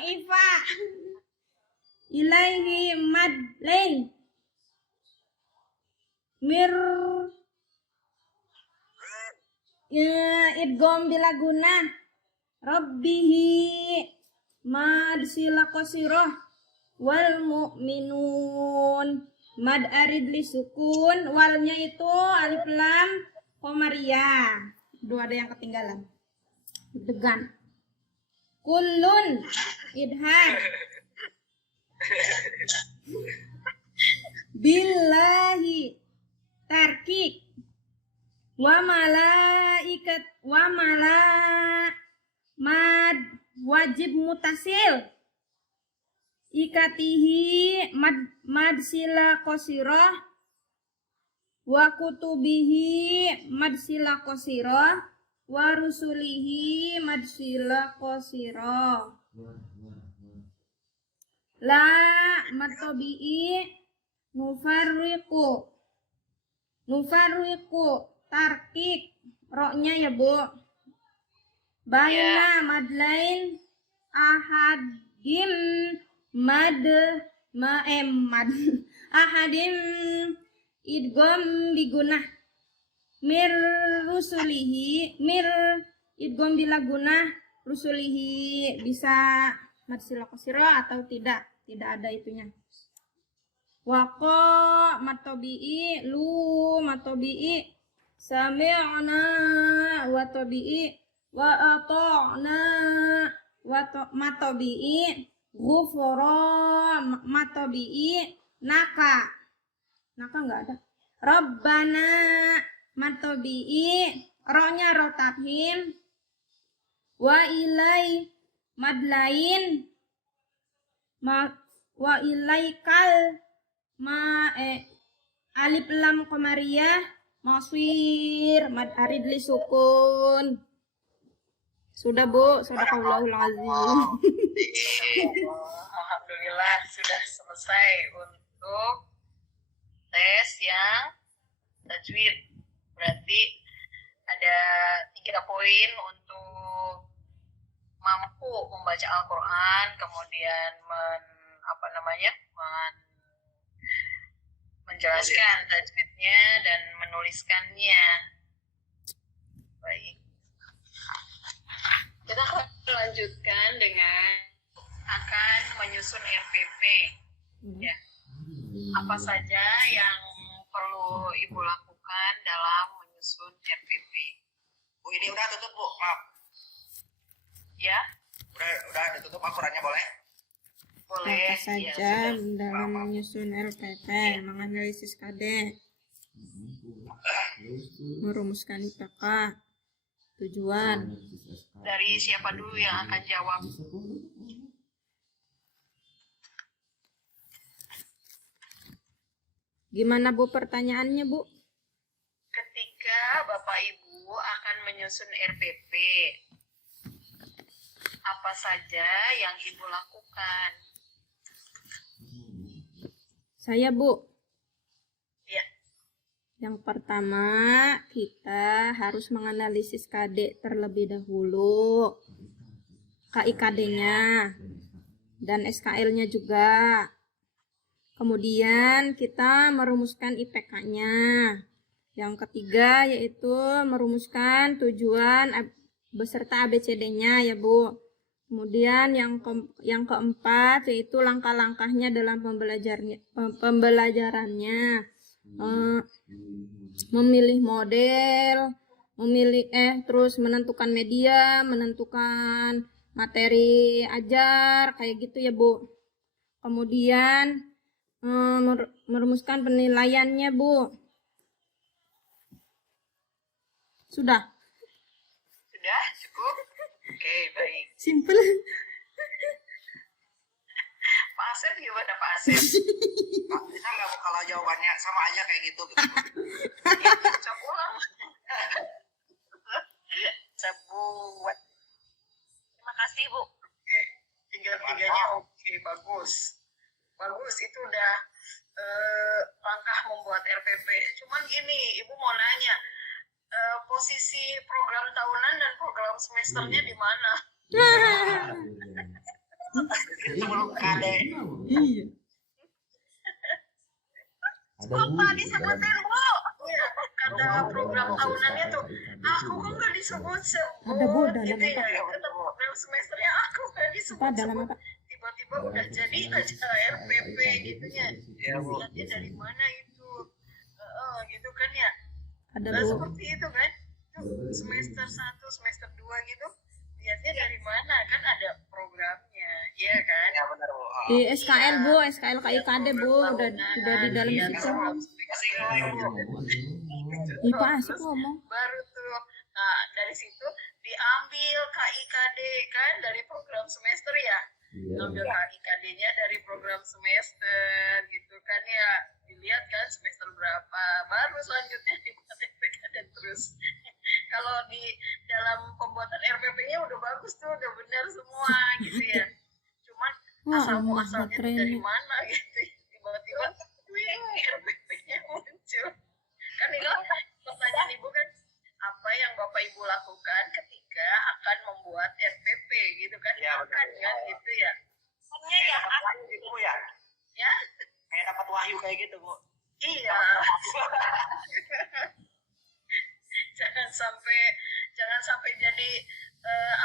Ifa ilaihi mad lain mir idgom bila guna rabbihi mad sila qasirah wal mu'minun. Mad arid li sukun, walnya itu alif lam komariah. Aduh, ada yang ketinggalan. Degan. Kullun idhar. Billahi tarkik. Wa malaikat wa mala mad wajib mutasil. Ikatihi mad sila qasirah wa kutubihi mad sila qasirah wa rusulihi mad sila qasirah. La mad tabi'i nufarriqu tarkik roknya ya Bu. Baina madlain ahadim mad ahadim idgom bigunah mir rusulihi mir idgom bilagunah rusulihi bisa mad sila qasirah atau tidak ada itunya. Waqa matobi'i lu matobi'i sami'na wa tabi'i wa ata'na wa matobi'i ghufra matobi'i naka enggak ada. Rabbana matobi'i rohnya roh tafhim wa ilai madlain wa ilaikal alif lam qamariyah maswir mad arid li sukun. Sudah Bu, sadaqallahul azim. Alhamdulillah sudah selesai untuk tes yang tajwid. Berarti ada 3 poin untuk mampu membaca Al-Quran, kemudian menjelaskan tajwidnya dan menuliskannya. Baik. Kita akan lanjutkan dengan akan menyusun RPP. Ya. Apa saja yang perlu Ibu lakukan dalam menyusun RPP? Bu, ini udah tutup Bu, maaf. Ya, Udah ditutup Al-Qurannya boleh? boleh. Apa saja Ya, sudah. dalam menyusun RPP, menganalisis KD, merumuskan IPK, tujuan. Dari siapa dulu yang akan jawab? Gimana Bu pertanyaannya Bu? Ketika Bapak Ibu akan menyusun RPP, apa saja yang Ibu lakukan? Saya Bu. Ya, Yang pertama, kita harus menganalisis KD terlebih dahulu. KIKD-nya dan SKL-nya juga. Kemudian kita merumuskan IPK-nya. Yang ketiga yaitu merumuskan tujuan beserta ABCD-nya ya Bu. Kemudian yang keempat yaitu langkah-langkahnya dalam pembelajarannya. Memilih model, terus menentukan media, menentukan materi ajar, kayak gitu ya Bu. Kemudian merumuskan penilaiannya Bu. Sudah? sudah cukup? Oke, baik. Simple. Pak Asep gimana Pak Asep? Pak, bisa nggak Bu kalau jawabannya sama aja kayak gitu? Coba ulang. Saya buat. Terima kasih Bu. Oke, tiga-tiganya oke, bagus. Bagus, itu udah langkah membuat RPP. Cuman gini, Ibu mau nanya, posisi program tahunan dan program semesternya di mana? Sebelum KD. Iya. Lupa disebutin Bu. Iya, kata program tahunannya tuh, aku kok nggak disebut Ada Bu, sebut dalam gitu ya. apa? Kata program semesternya aku nggak semua dalam apa? tiba-tiba udah jadi aja RPP gitu ya. Iya, Bu. Lihatnya dari mana itu? Gitu kan ya. Ada Nah, Bu. seperti itu kan. Itu semester 1, semester 2 gitu. Lihatnya dari mana? Kan ada programnya, iya kan? Ya benar, Bu. Di SKL Bu, SKL KIKD Bu, udah di dalam Iya, situ. Masih ngomong, Bu. IPA asik ngomong. Baru tuh, nah dari situ diambil KIKD kan dari program semester ya. Iya. Ambil KIKD-nya dari program semester gitu kan ya. Dilihat kan semester berapa, baru selanjutnya dibuat RPK dan terus. Kalau di dalam pembuatan RPP-nya udah bagus tuh, udah benar semua gitu ya. Cuman Wah, asal Allah, muasalnya baterainya. dari mana gitu. Tiba-tiba wing, RPP-nya muncul. Kan ini pertanyaan Ibu kan, apa yang Bapak Ibu lakukan ketika akan membuat RPP gitu kan? Ya, benar. Akan kan gitu ya. Kayak dapat wahyu gitu, Bu ya. Ya, Kayak dapat wahyu kayak gitu, Bu. iya. jangan sampai jadi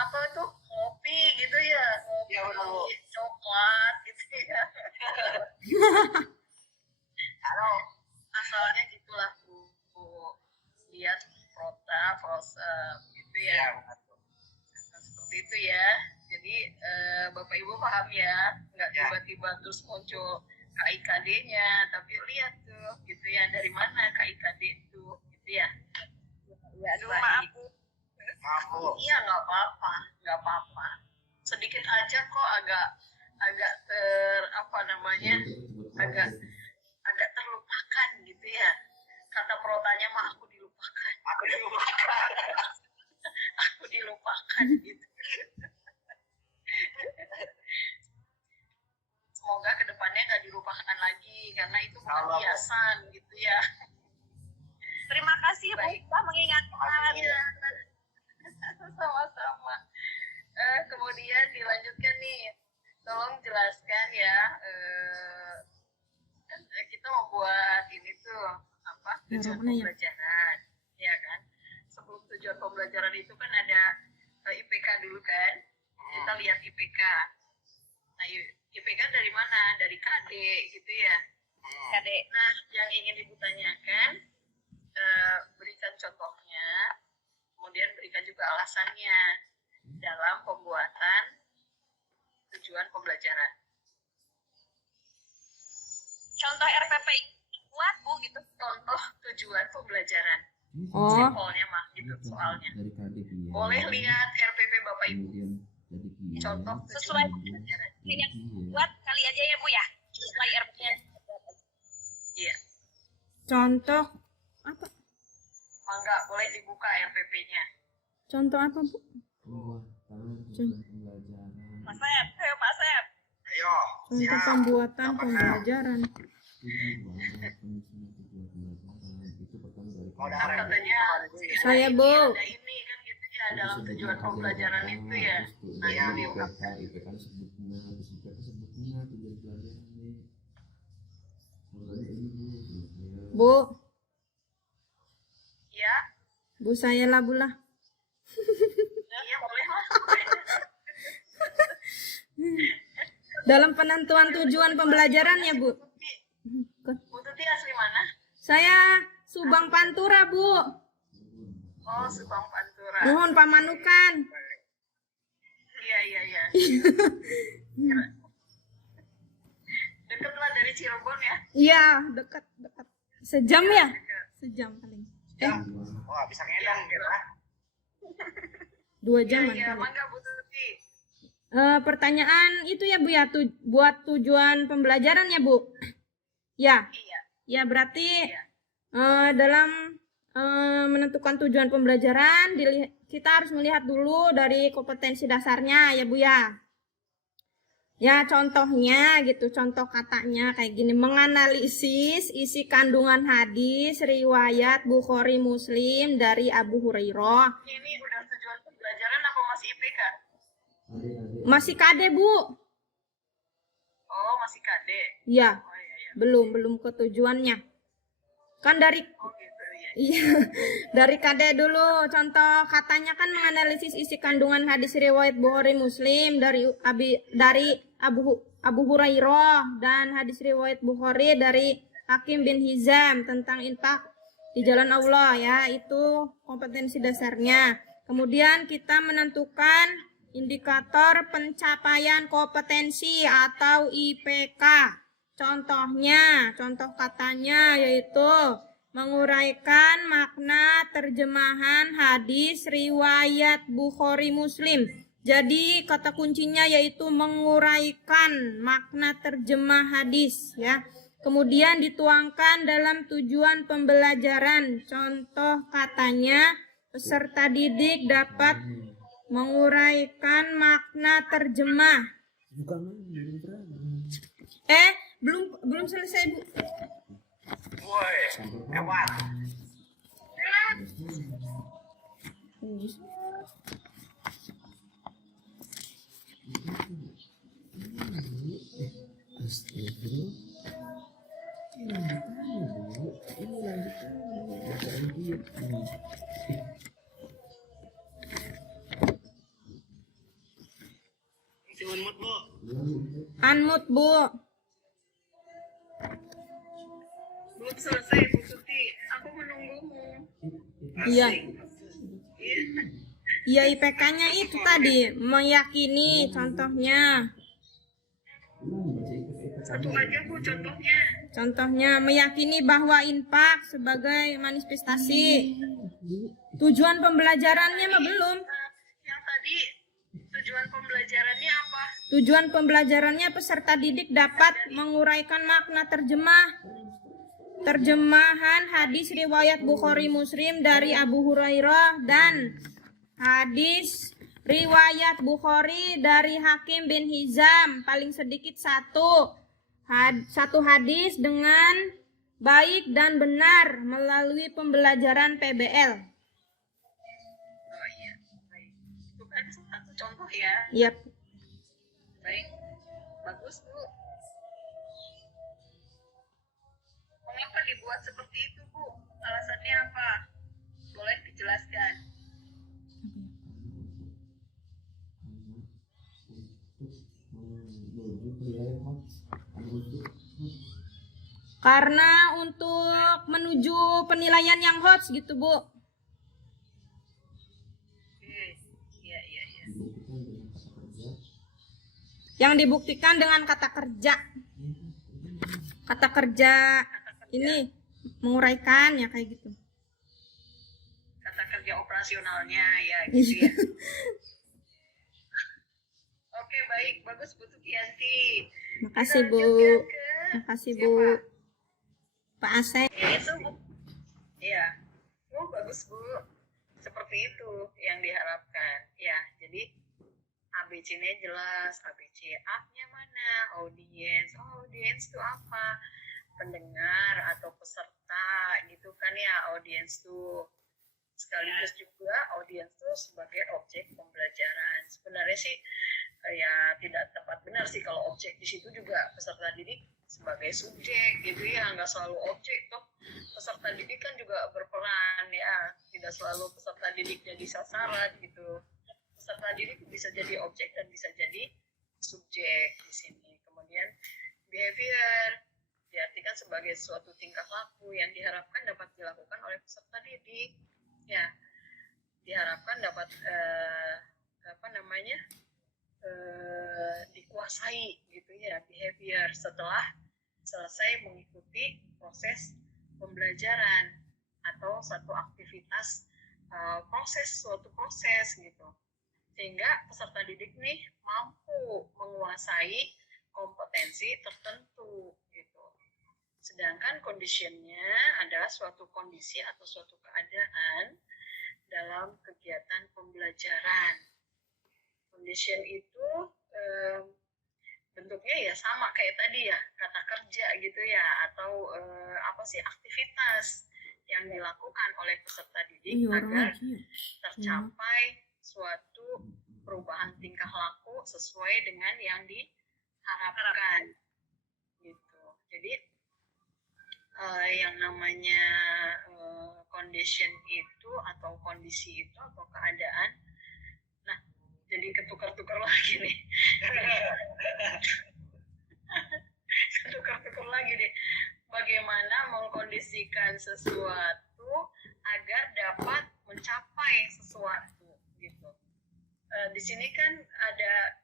apa tuh ngopi gitu ya, ngopi Iya, benar, Bu. coklat gitu ya. Halo. Asalnya gitulah Bu. Lihat proses gitu Iya, ya. benar, Bu. Nah, seperti itu ya. Jadi Bapak Ibu paham ya, nggak Ya. tiba-tiba terus muncul KIKD-nya, tapi lihat tuh gitu ya, dari mana KIKD itu gitu ya. Aduh, maaf Bu. Maaf, Bu. Iya, nggak apa-apa. Sedikit aja kok agak apa namanya, agak terlupakan gitu ya. Kata protanya mah aku dilupakan. Aku juga. Aku dilupakan gitu. Semoga kedepannya nggak dilupakan lagi karena itu bukan Allah. hiasan gitu ya. Terima kasih Bu Baik. telah mengingatkan. Iya. Sama-sama. Kemudian dilanjutkan nih. Tolong jelaskan ya. Kan, kita membuat ini tuh apa? Tujuan Mana ya? pembelajaran, ya kan? Sebelum tujuan pembelajaran itu kan ada IPK dulu kan? Kita lihat IPK. Nah, IPK dari mana? Dari KD gitu ya. Kadek. Nah, yang ingin Ibu tanyakan, berikan contohnya, kemudian berikan juga alasannya dalam pembuatan tujuan pembelajaran. Contoh RPP buat Bu gitu. Contoh tujuan pembelajaran. Oh, Simpelnya mah gitu soalnya. Dari KD Kia. Boleh lihat RPP Bapak Ibu. Kemudian dari Kia. Contoh Sesuai tujuan pembelajaran. Dari yang Kia. buat kali aja ya Bu ya. Sesuai RPP. Iya. contoh apa? Mangga, boleh dibuka RPP-nya. Contoh apa Bu? Pembuatan tujuan pembelajaran. Mas Sep, ayo Pak Sep. Ayo. Contoh Siap. pembuatan Apakah pembelajaran. Tujuan penyusunan tujuan pembelajaran itu pertama dari mau KD. darah Katanya Saya, ini, Bu. ada ini kan gitu ya dalam tujuan pembelajaran itu ya. Nah, Nah, ini IPK sebutnya, terus IPK sebutnya tujuan pelajaran nih. Sebenarnya ini Bu, Bu, ya, Bu saya lah Bu lah. iya boleh lah. Dalam penentuan tujuan pembelajaran ya Bu. Bu Tuti asli mana? Saya Subang Pantura Bu. Oh, Subang Pantura. Nuhun pamanukan. Iya. Deket lah dari Cirebon ya. Iya, dekat. Sejam ya? Dekat. Sejam paling. Wah, bisa ngedang gitu lah. 2 jaman Iya, kali. mangga Bu Tuti. Pertanyaan itu ya Bu ya, buat tujuan pembelajaran ya Bu. Ya, Iya. ya berarti dalam menentukan tujuan pembelajaran kita harus melihat dulu dari kompetensi dasarnya ya Bu ya. Ya contohnya gitu, contoh katanya kayak gini, menganalisis isi kandungan hadis riwayat Bukhari Muslim dari Abu Hurairah. Ini udah tujuan pembelajaran apa masih IPK? Masih KD Bu? Oh, masih KD. Ya, Oh iya. belum ke tujuannya. Kan dari Oh gitu, iya. Iya, dari KD dulu. Contoh katanya kan menganalisis isi kandungan hadis riwayat Bukhari Muslim dari Abu Hurairah dan hadis riwayat Bukhari dari Hakim bin Hizam tentang infak di jalan Allah ya, itu kompetensi dasarnya. Kemudian kita menentukan indikator pencapaian kompetensi atau IPK. Contoh katanya yaitu menguraikan makna terjemahan hadis riwayat Bukhari Muslim. Jadi kata kuncinya yaitu menguraikan makna terjemah hadis ya. Kemudian dituangkan dalam tujuan pembelajaran. Contoh katanya peserta didik dapat menguraikan makna terjemah. Belum selesai, Bu. Woi, hebat. Astagfirullah. Ini lanjutannya, Bu. Ini lanjutannya. Bacaan dia. Unmute, Bu. Belum selesai Bu Tuti, aku menunggumu. Iya. Iya, IPK-nya itu tadi meyakini contohnya. Satu aja Bu contohnya. Contohnya meyakini bahwa infak sebagai manifestasi. Tujuan pembelajarannya mah belum. Yang tadi tujuan pembelajarannya apa? Tujuan pembelajarannya peserta didik dapat menguraikan makna terjemahan hadis riwayat Bukhari Muslim dari Abu Hurairah dan hadis riwayat Bukhari dari Hakim bin Hizam, paling sedikit satu hadis dengan baik dan benar melalui pembelajaran PBL. Oh iya, baik. Itu kan satu contoh ya. Yap. Baik, bagus Bu. Mengapa dibuat seperti itu Bu? Alasannya apa? Boleh dijelaskan. Karena untuk menuju penilaian yang hots gitu, Bu. Iya. Yang dibuktikan dengan kata kerja. Kata kerja ini menguraikan ya kayak gitu. Kata kerja operasionalnya ya gitu ya. Oke, baik, bagus Bu Tukianti. Makasih, Bu. Makasih, Bu. Pak Asep. Itu Bu. Iya. Bu, bagus Bu. Seperti itu yang diharapkan. Ya, jadi ABC-nya jelas. ABC A-nya mana? Audiens. Audiens itu apa? Pendengar atau peserta gitu kan ya, audiens tuh. Sekaligus juga audiens tuh sebagai objek pembelajaran. Sebenarnya sih ya tidak tepat benar sih kalau objek di situ juga peserta didik sebagai subjek gitu ya, nggak selalu objek toh. Peserta didik kan juga berperan ya, tidak selalu peserta didik jadi sasaran gitu. Peserta didik bisa jadi objek dan bisa jadi subjek di sini. Kemudian behavior diartikan sebagai suatu tingkah laku yang diharapkan dapat dilakukan oleh peserta didik. Ya, diharapkan dapat dikuasai gitu ya, behavior setelah selesai mengikuti proses pembelajaran atau satu aktivitas suatu proses gitu, sehingga peserta didik nih mampu menguasai kompetensi tertentu gitu. Sedangkan conditionnya adalah suatu kondisi atau suatu keadaan dalam kegiatan pembelajaran. Condition itu bentuknya ya sama kayak tadi ya, kata kerja gitu ya, atau aktivitas yang dilakukan oleh peserta didik agar tercapai suatu perubahan tingkah laku sesuai dengan yang diharapkan gitu. Jadi yang namanya condition itu atau kondisi itu atau keadaan. Nah, jadi ketukar-tukar lagi nih. Ketukar-tukar lagi nih. Bagaimana mengkondisikan sesuatu agar dapat mencapai sesuatu gitu. Di sini kan ada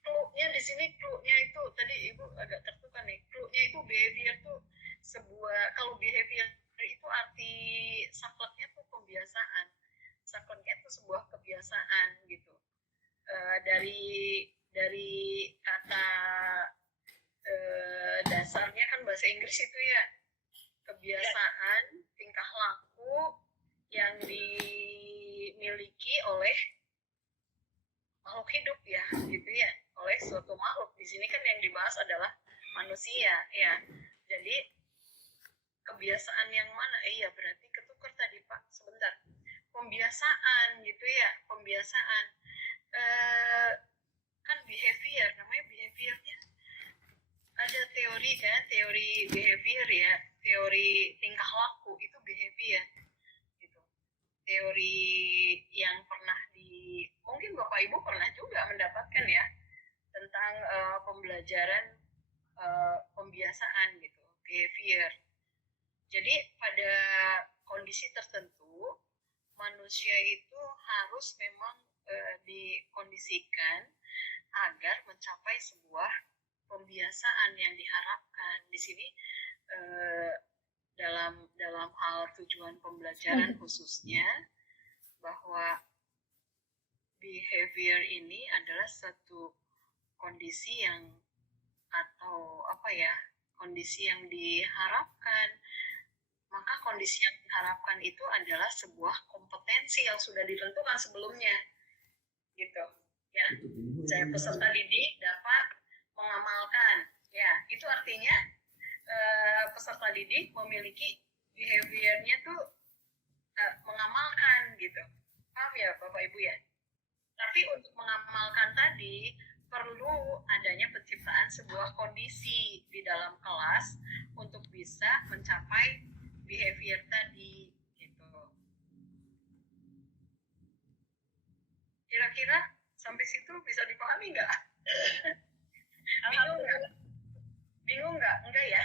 clue-nya, di sini clue-nya itu tadi Ibu agak tertukar nih. Clue-nya itu behavior tuh sebuah, kalau behavior itu arti sakleknya tuh pembiasaan. Sakleknya itu sebuah kebiasaan gitu. Dari kata dasarnya kan bahasa Inggris itu ya, kebiasaan tingkah laku yang dimiliki oleh makhluk hidup ya, gitu ya, oleh suatu makhluk. Di sini kan yang dibahas adalah manusia ya. Jadi kebiasaan yang mana? Iya, berarti ketukar tadi Pak. Sebentar. Pembiasaan gitu ya, pembiasaan. Kan behavior, namanya behaviornya. Ada teori kan, teori behavior ya, teori tingkah laku itu behavior. Gitu. Teori yang pernah mungkin Bapak Ibu pernah juga mendapatkan ya, tentang pembelajaran pembiasaan gitu, behavior. Jadi pada kondisi tertentu manusia itu harus memang dikondisikan agar mencapai sebuah pembiasaan yang diharapkan. Di sini dalam hal tujuan pembelajaran khususnya bahwa behavior ini adalah satu kondisi yang atau apa ya, kondisi yang diharapkan. Maka kondisi yang diharapkan itu adalah sebuah kompetensi yang sudah ditentukan sebelumnya, gitu. Ya, saya peserta didik dapat mengamalkan. Ya, itu artinya peserta didik memiliki behaviornya tuh mengamalkan, gitu. Paham ya, Bapak Ibu ya? Tapi untuk mengamalkan tadi perlu adanya penciptaan sebuah kondisi di dalam kelas untuk bisa mencapai behavior tadi gitu. Kira-kira sampai situ bisa dipahami nggak? Bingung nggak? Enggak ya?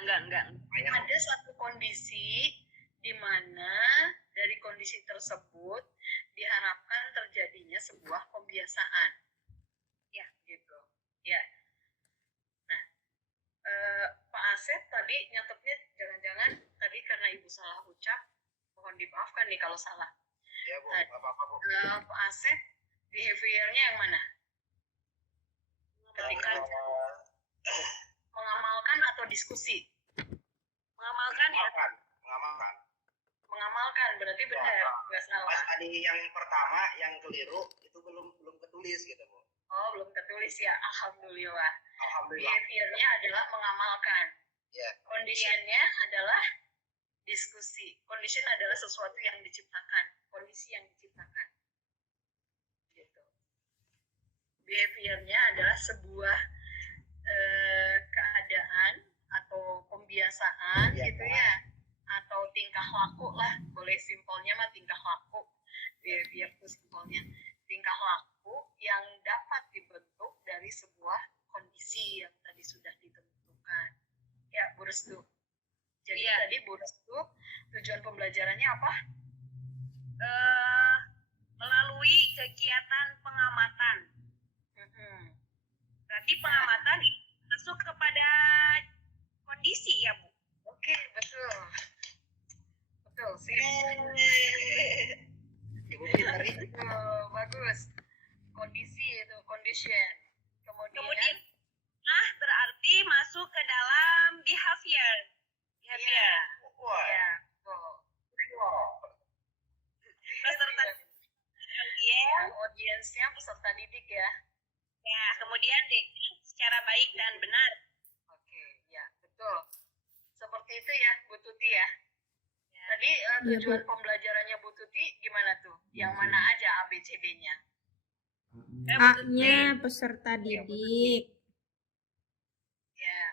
Enggak. Ada satu kondisi di mana dari kondisi tersebut diharapkan terjadinya sebuah pembiasaan. Ya, gitu. Ya. Nah, Pak Asep tadi nyatetnya jangan-jangan tadi karena Ibu salah ucap, mohon dimaafkan nih kalau salah. Ya Bu, apa-apa Bu. Pak Asep, behaviornya yang mana? Ketika mengamalkan atau diskusi? Mengamalkan ya. Mengamalkan. Mengamalkan berarti benar, nggak salah. Pas tadi yang pertama yang keliru itu belum ketulis gitu Bu. Oh, belum tertulis ya. Alhamdulillah. Alhamdulillah. Behaviornya adalah mengamalkan. Ya. Conditionnya adalah diskusi. Condition adalah sesuatu yang diciptakan, kondisi yang diciptakan. Gitu. Behaviornya adalah sebuah keadaan atau pembiasaan gitu ya, atau tingkah laku lah. Boleh simpelnya mah tingkah laku. Behavior itu simpelnya tingkah laku yang dapat dibentuk dari sebuah kondisi yang tadi sudah ditentukan. Ya, Bu Restu. Jadi tadi Bu Restu, tujuan pembelajarannya apa? Melalui kegiatan pengamatan. Berarti pengamatan masuk kepada kondisi ya Bu? Oke, betul. Betul, sih. Ibu pintar nih. Bagus. Kondisi itu, condition. Kemudian berarti masuk ke dalam behavior. Iya. Wah. Ya, betul. Peserta Ya, audiensnya peserta didik ya. ya, kemudian secara baik dan benar. Oke, ya, betul. Seperti itu ya, Bu Tuti ya. Tadi tujuan pembelajarannya Bu Tuti gimana tuh? Yang mana aja ABCD-nya? A-nya peserta didik, Ya,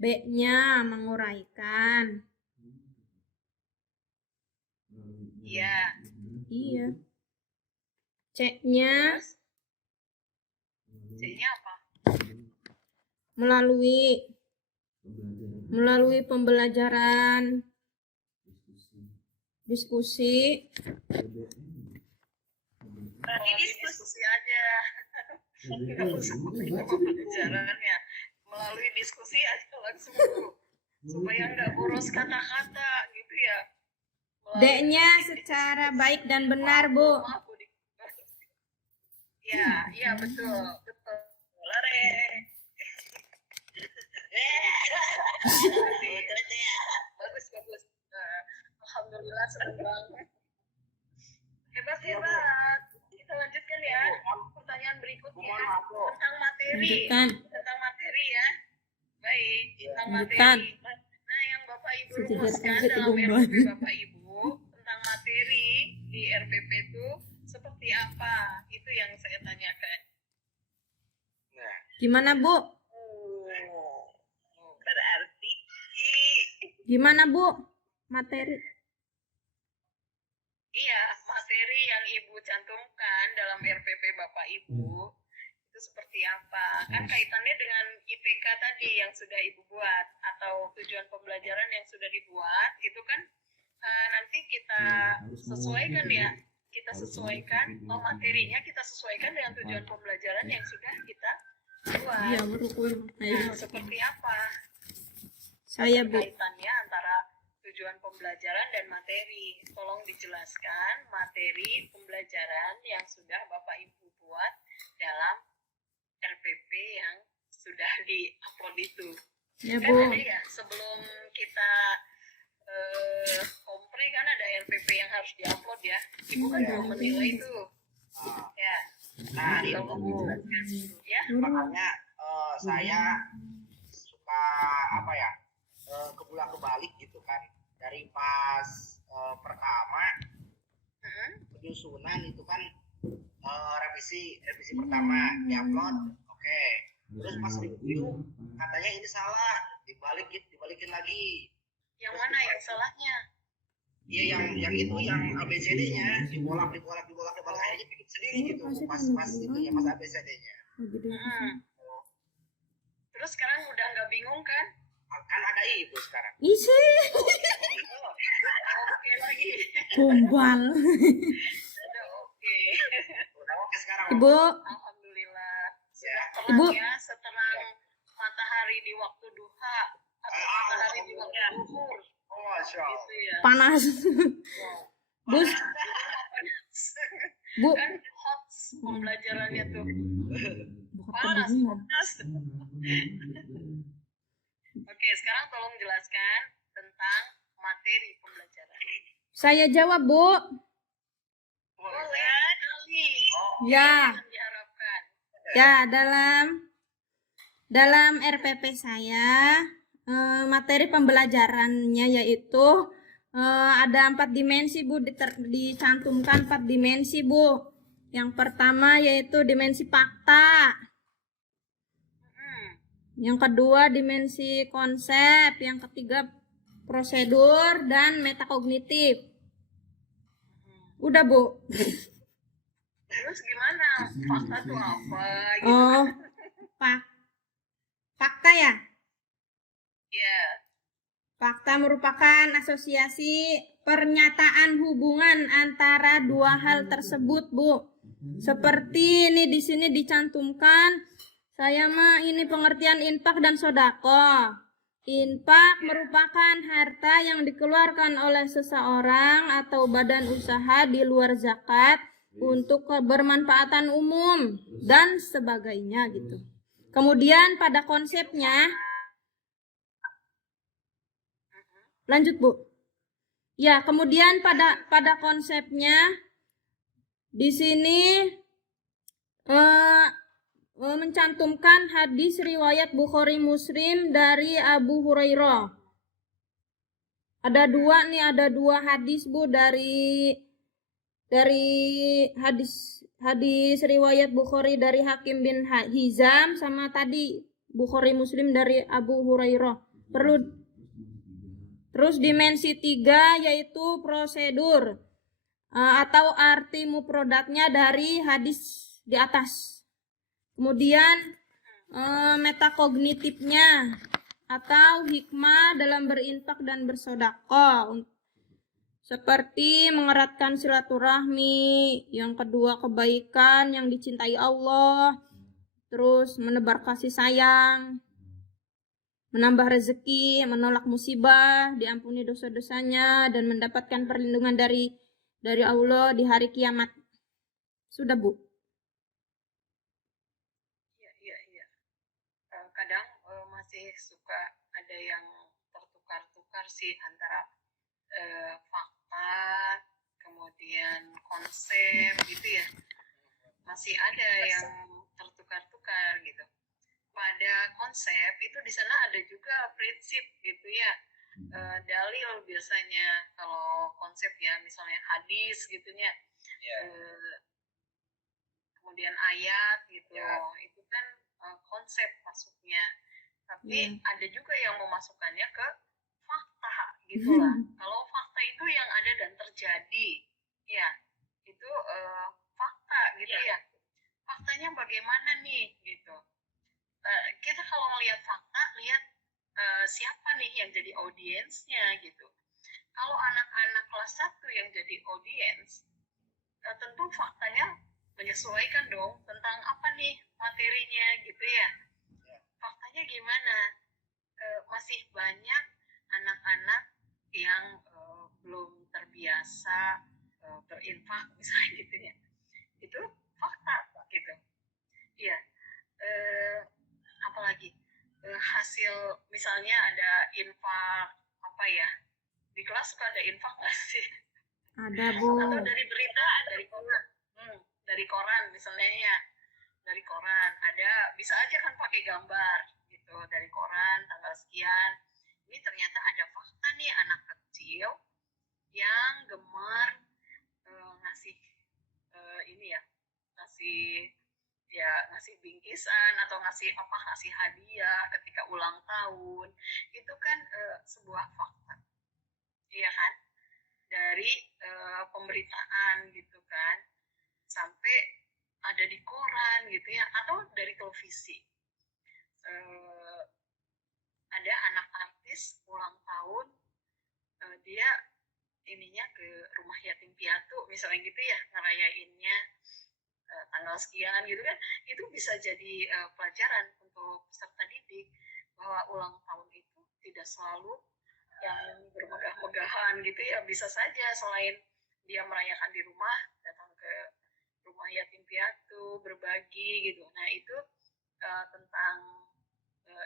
B-nya menguraikan, Iya. Iya. C-nya Terus C-nya apa? melalui pembelajaran, diskusi, Berarti Diskusi aja. Nggak usah pembelajarannya. Melalui diskusi aja langsung Bu. Supaya nggak boros kata-kata gitu ya. D-nya secara baik dan benar, Bu. Maaf, Bu. Iya betul. Lare. Bagus. Alhamdulillah senang banget. Hebat. Kita lanjutkan ya. Pertanyaan berikutnya tentang materi. Lanjutkan. Ya. Baik, tentang Lanjutkan. materi. Nah, yang Bapak Ibu Setiap rumuskan sampai dalam tiga RPP Bapak Ibu tentang materi di RPP itu seperti apa? Itu yang saya tanyakan. Nah, Gimana, Bu? Berarti Gimana, Bu? Materi. iya, materi yang Ibu cantumkan dalam RPP Bapak Ibu itu seperti apa? Kan kaitannya dengan IPK tadi yang sudah Ibu buat atau tujuan pembelajaran yang sudah dibuat itu kan nanti kita sesuaikan ya. Kita sesuaikan materinya kita sesuaikan dengan tujuan pembelajaran yang sudah kita buat. Iya, Bu. Nah, seperti apa Saya, Bu. kaitannya antara tujuan pembelajaran dan materi? Tolong dijelaskan materi pembelajaran yang sudah Bapak Ibu buat dalam RPP yang sudah di-upload itu. Ya, Kan Bu. ada ya, sebelum kita kompre kan ada RPP yang harus di-upload ya. Ibu kan belum menilai itu. Ya, nah itu tolong dijelaskan dulu ya. makanya saya suka apa ya kebalik gitu kan dari pas pertama penyusunan itu kan revisi pertama diupload oke. Terus pas review katanya ini salah dibalikin lagi. Yang mana yang salahnya? Iya yang itu yang ABCD-nya dibolak akhirnya bikin sendiri gitu pas itunya pas ABCD-nya. Terus sekarang udah nggak bingung kan? Kan ada ibu sekarang. Isi. Oke lagi. Gombal. Udah oke. Udah oke sekarang. Ibu. Alhamdulillah. Sudah Ya. terang Ibu. ya, seterang matahari di waktu duha atau matahari di waktu zuhur. Oh, Masya Allah. Gitu ya. Panas. Wow. Bus. Bu. Kan hot pembelajarannya tuh. Buka Panas. kedinginan. Oke, sekarang tolong jelaskan tentang materi pembelajaran. Saya jawab, Bu. Boleh kali. Ya. Yang diharapkan. Ya, dalam RPP saya materi pembelajarannya yaitu ada 4 dimensi, Bu. Dicantumkan 4 dimensi, Bu. Yang pertama yaitu dimensi fakta. Yang kedua dimensi konsep, yang ketiga prosedur dan metakognitif. Udah, Bu. Terus gimana? Fakta itu apa? Gitu. Oh, fakta ya? Iya. Fakta merupakan asosiasi pernyataan hubungan antara dua hal tersebut, Bu. Seperti ini di sini dicantumkan, saya mah ini pengertian infak dan sodako. Infak merupakan harta yang dikeluarkan oleh seseorang atau badan usaha di luar zakat untuk kebermanfaatan umum dan sebagainya gitu. Kemudian pada konsepnya, lanjut, Bu. Ya, kemudian pada konsepnya di sini mencantumkan hadis riwayat Bukhari Muslim dari Abu Hurairah. Ada dua hadis, Bu, dari hadis riwayat Bukhari dari Hakim bin Hizam sama tadi Bukhari Muslim dari Abu Hurairah. Terus dimensi 3 yaitu prosedur. atau arti mufradatnya dari hadis di atas. Kemudian metakognitifnya atau hikmah dalam berinfak dan bersedekah, seperti mengeratkan silaturahmi, yang kedua kebaikan yang dicintai Allah, terus menebar kasih sayang, menambah rezeki, menolak musibah, diampuni dosa-dosanya, dan mendapatkan perlindungan dari Allah di hari kiamat. Sudah, Bu. Iya. Kadang masih suka ada yang tertukar-tukar sih antara fakta, kemudian konsep gitu ya. Masih ada yang tertukar-tukar gitu. Pada konsep itu di sana ada juga prinsip gitu ya. Dalil biasanya kalau konsep ya, misalnya hadis gitu ya. Kemudian ayat gitu. Itu kan konsep masuknya. Tapi ada juga yang memasukkannya ke fakta gitu lah. Kalau fakta itu yang ada dan terjadi, ya itu fakta gitu ya. Faktanya bagaimana nih gitu. Kita kalau melihat fakta, lihat siapa nih yang jadi audiensnya gitu. Kalau anak-anak kelas 1 yang jadi audiens, tentu faktanya menyesuaikan dong tentang apa nih materinya gitu ya. Faktanya gimana? Masih banyak anak-anak yang belum terbiasa berinfak misalnya gitu ya. Itu fakta gitu. Iya. Apalagi hasil misalnya ada infak apa ya? Di kelas suka ada infak nggak sih? Ada, Bu. Atau dari berita, dari koran. Dari koran misalnya ya. Dari koran ada, bisa aja kan pakai gambar gitu, dari koran tanggal sekian. Ini ternyata ada fakta nih, anak kecil yang gemar ngasih ini ya, ngasih bingkisan atau ngasih hadiah ketika ulang tahun. Itu kan sebuah fakta, iya kan, dari pemberitaan gitu kan, sampai ada di koran gitu ya, atau dari televisi. Ada anak artis ulang tahun, dia ininya ke rumah yatim piatu misalnya gitu ya, ngerayainnya tanggal sekian gitu kan. Itu bisa jadi pelajaran untuk peserta didik bahwa ulang tahun itu tidak selalu yang bermegah-megahan gitu ya. Bisa saja selain dia merayakan di rumah, datang ke rumah yatim piatu, berbagi gitu. Nah itu tentang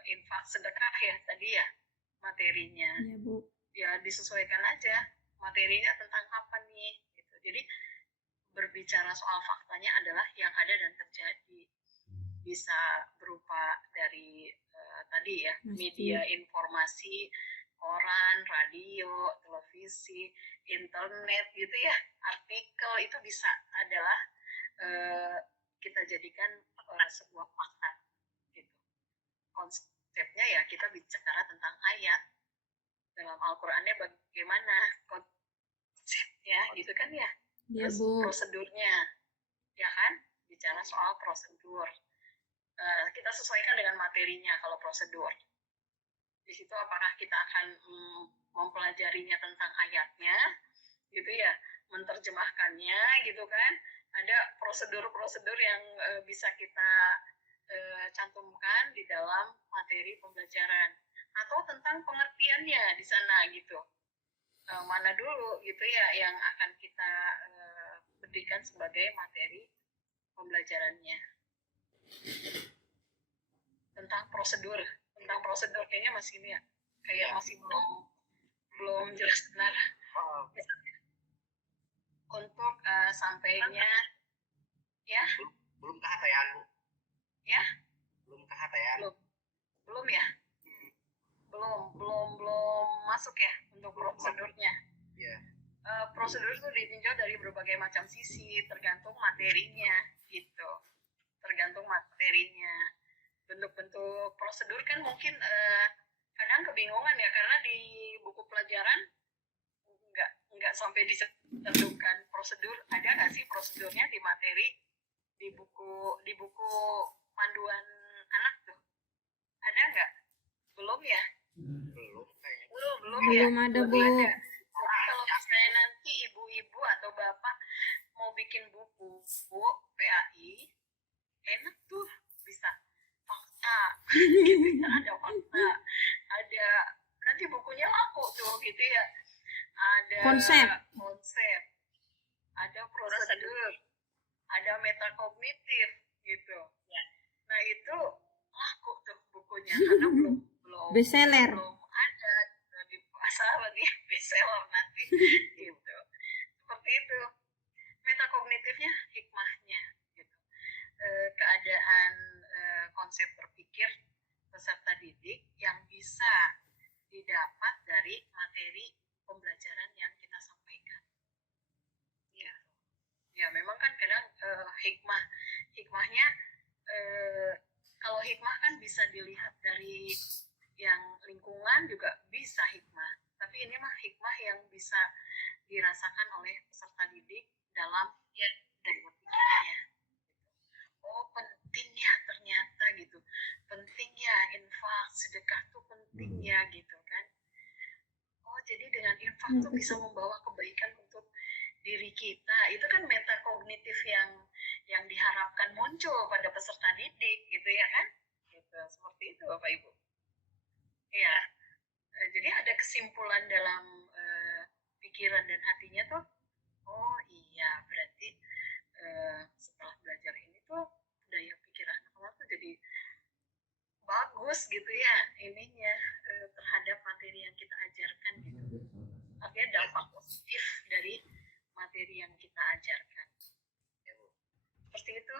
infak sedekah ya tadi ya materinya. Ya, Bu. Ya disesuaikan aja materinya tentang apa nih gitu. Jadi berbicara soal faktanya adalah yang ada dan terjadi. Bisa berupa dari tadi ya, media informasi, koran, radio, televisi, internet gitu ya, artikel, itu bisa adalah kita jadikan sebuah fakta gitu. Konsepnya ya kita bicara tentang ayat dalam Al-Qur'annya bagaimana konsepnya gitu kan ya. Ya, Terus Bu. prosedurnya ya kan, bicara soal prosedur. Kita sesuaikan dengan materinya. Kalau prosedur di situ apakah kita akan mempelajarinya tentang ayatnya gitu ya, menerjemahkannya gitu kan. Ada prosedur-prosedur yang bisa kita cantumkan di dalam materi pembelajaran, atau tentang pengertiannya di sana gitu. Mana dulu gitu ya yang akan kita berikan sebagai materi pembelajarannya. Tentang prosedur kayaknya masih ini ya, kayak masih belum jelas benar. Untuk sampainya ya, belum ke hatayan, Bu. Ya, Belum ke hatayan. belum ya, belum masuk ya untuk prosedurnya. Iya. Prosedur itu ditinjau dari berbagai macam sisi, tergantung materinya gitu. Tergantung materinya. Bentuk-bentuk prosedur kan mungkin kadang kebingungan ya, karena di buku pelajaran nggak sampai dicantumkan prosedur prosedur, ada nggak sih prosedurnya di materi di buku panduan anak tuh? Ada nggak? Belum ya? Belum kayaknya. Belum ya? Belum ada, Bu. Ada. Jadi kalau misalnya nanti ibu-ibu atau bapak mau bikin buku PAI, enak tuh, bisa fakta gitu ya, ada fakta, ada nanti bukunya laku tuh gitu ya, ada Konsep. ada prosedur, ada metakognitif gitu. Nah itu laku tuh bukunya karena belum Bestseller. belum ada gitu di pasar nih, bestseller nanti gitu. Seperti itu. Metakognitifnya hikmahnya gitu. Keadaan konsep berpikir peserta didik yang bisa didapat dari materi pembelajaran yang kita sampaikan. Ya, ya memang kan kadang hikmahnya kalau hikmah kan bisa dilihat dari yang lingkungan juga bisa hikmah. Tapi ini mah hikmah yang bisa dirasakan oleh peserta didik dalam daya pikirnya. Oh penting ya ternyata gitu, penting ya infak sedekah tuh penting ya gitu kan. Oh jadi dengan infak tuh bisa membawa kebaikan untuk diri kita. Itu kan metakognitif yang diharapkan muncul pada peserta didik gitu ya kan. Gitu, seperti itu Bapak Ibu. Ya, jadi ada kesimpulan dalam pikiran dan hatinya tuh. Oh iya, berarti setelah belajar ini tuh daya pikir anak-anak tuh jadi bagus gitu ya ininya terhadap materi yang kita ajarkan gitu. Artinya dampak positif dari materi yang kita ajarkan. Seperti itu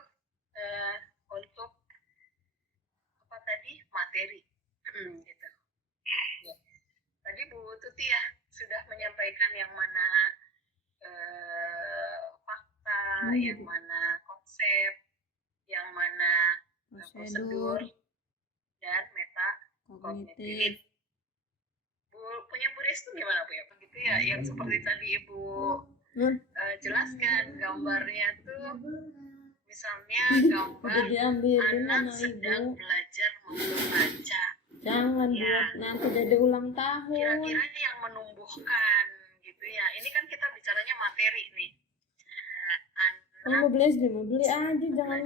untuk apa tadi materi gitu. Ya. Tadi Bu Tuti ya sudah menyampaikan yang mana fakta, yang mana konsep, yang mana prosedur, dan metakognitif. Bu punya Bu Restu gimana Bu ya? Begitu ya, yang seperti tadi Ibu jelaskan gambarnya tuh, misalnya gambar anak sedang belajar membaca. Jangan buat nanti dede ulang tahun. Kira-kira yang menumbuhkan gitu ya. Ini kan kita bicaranya materi nih. Kalau mau beli SD mau beli aja, jangan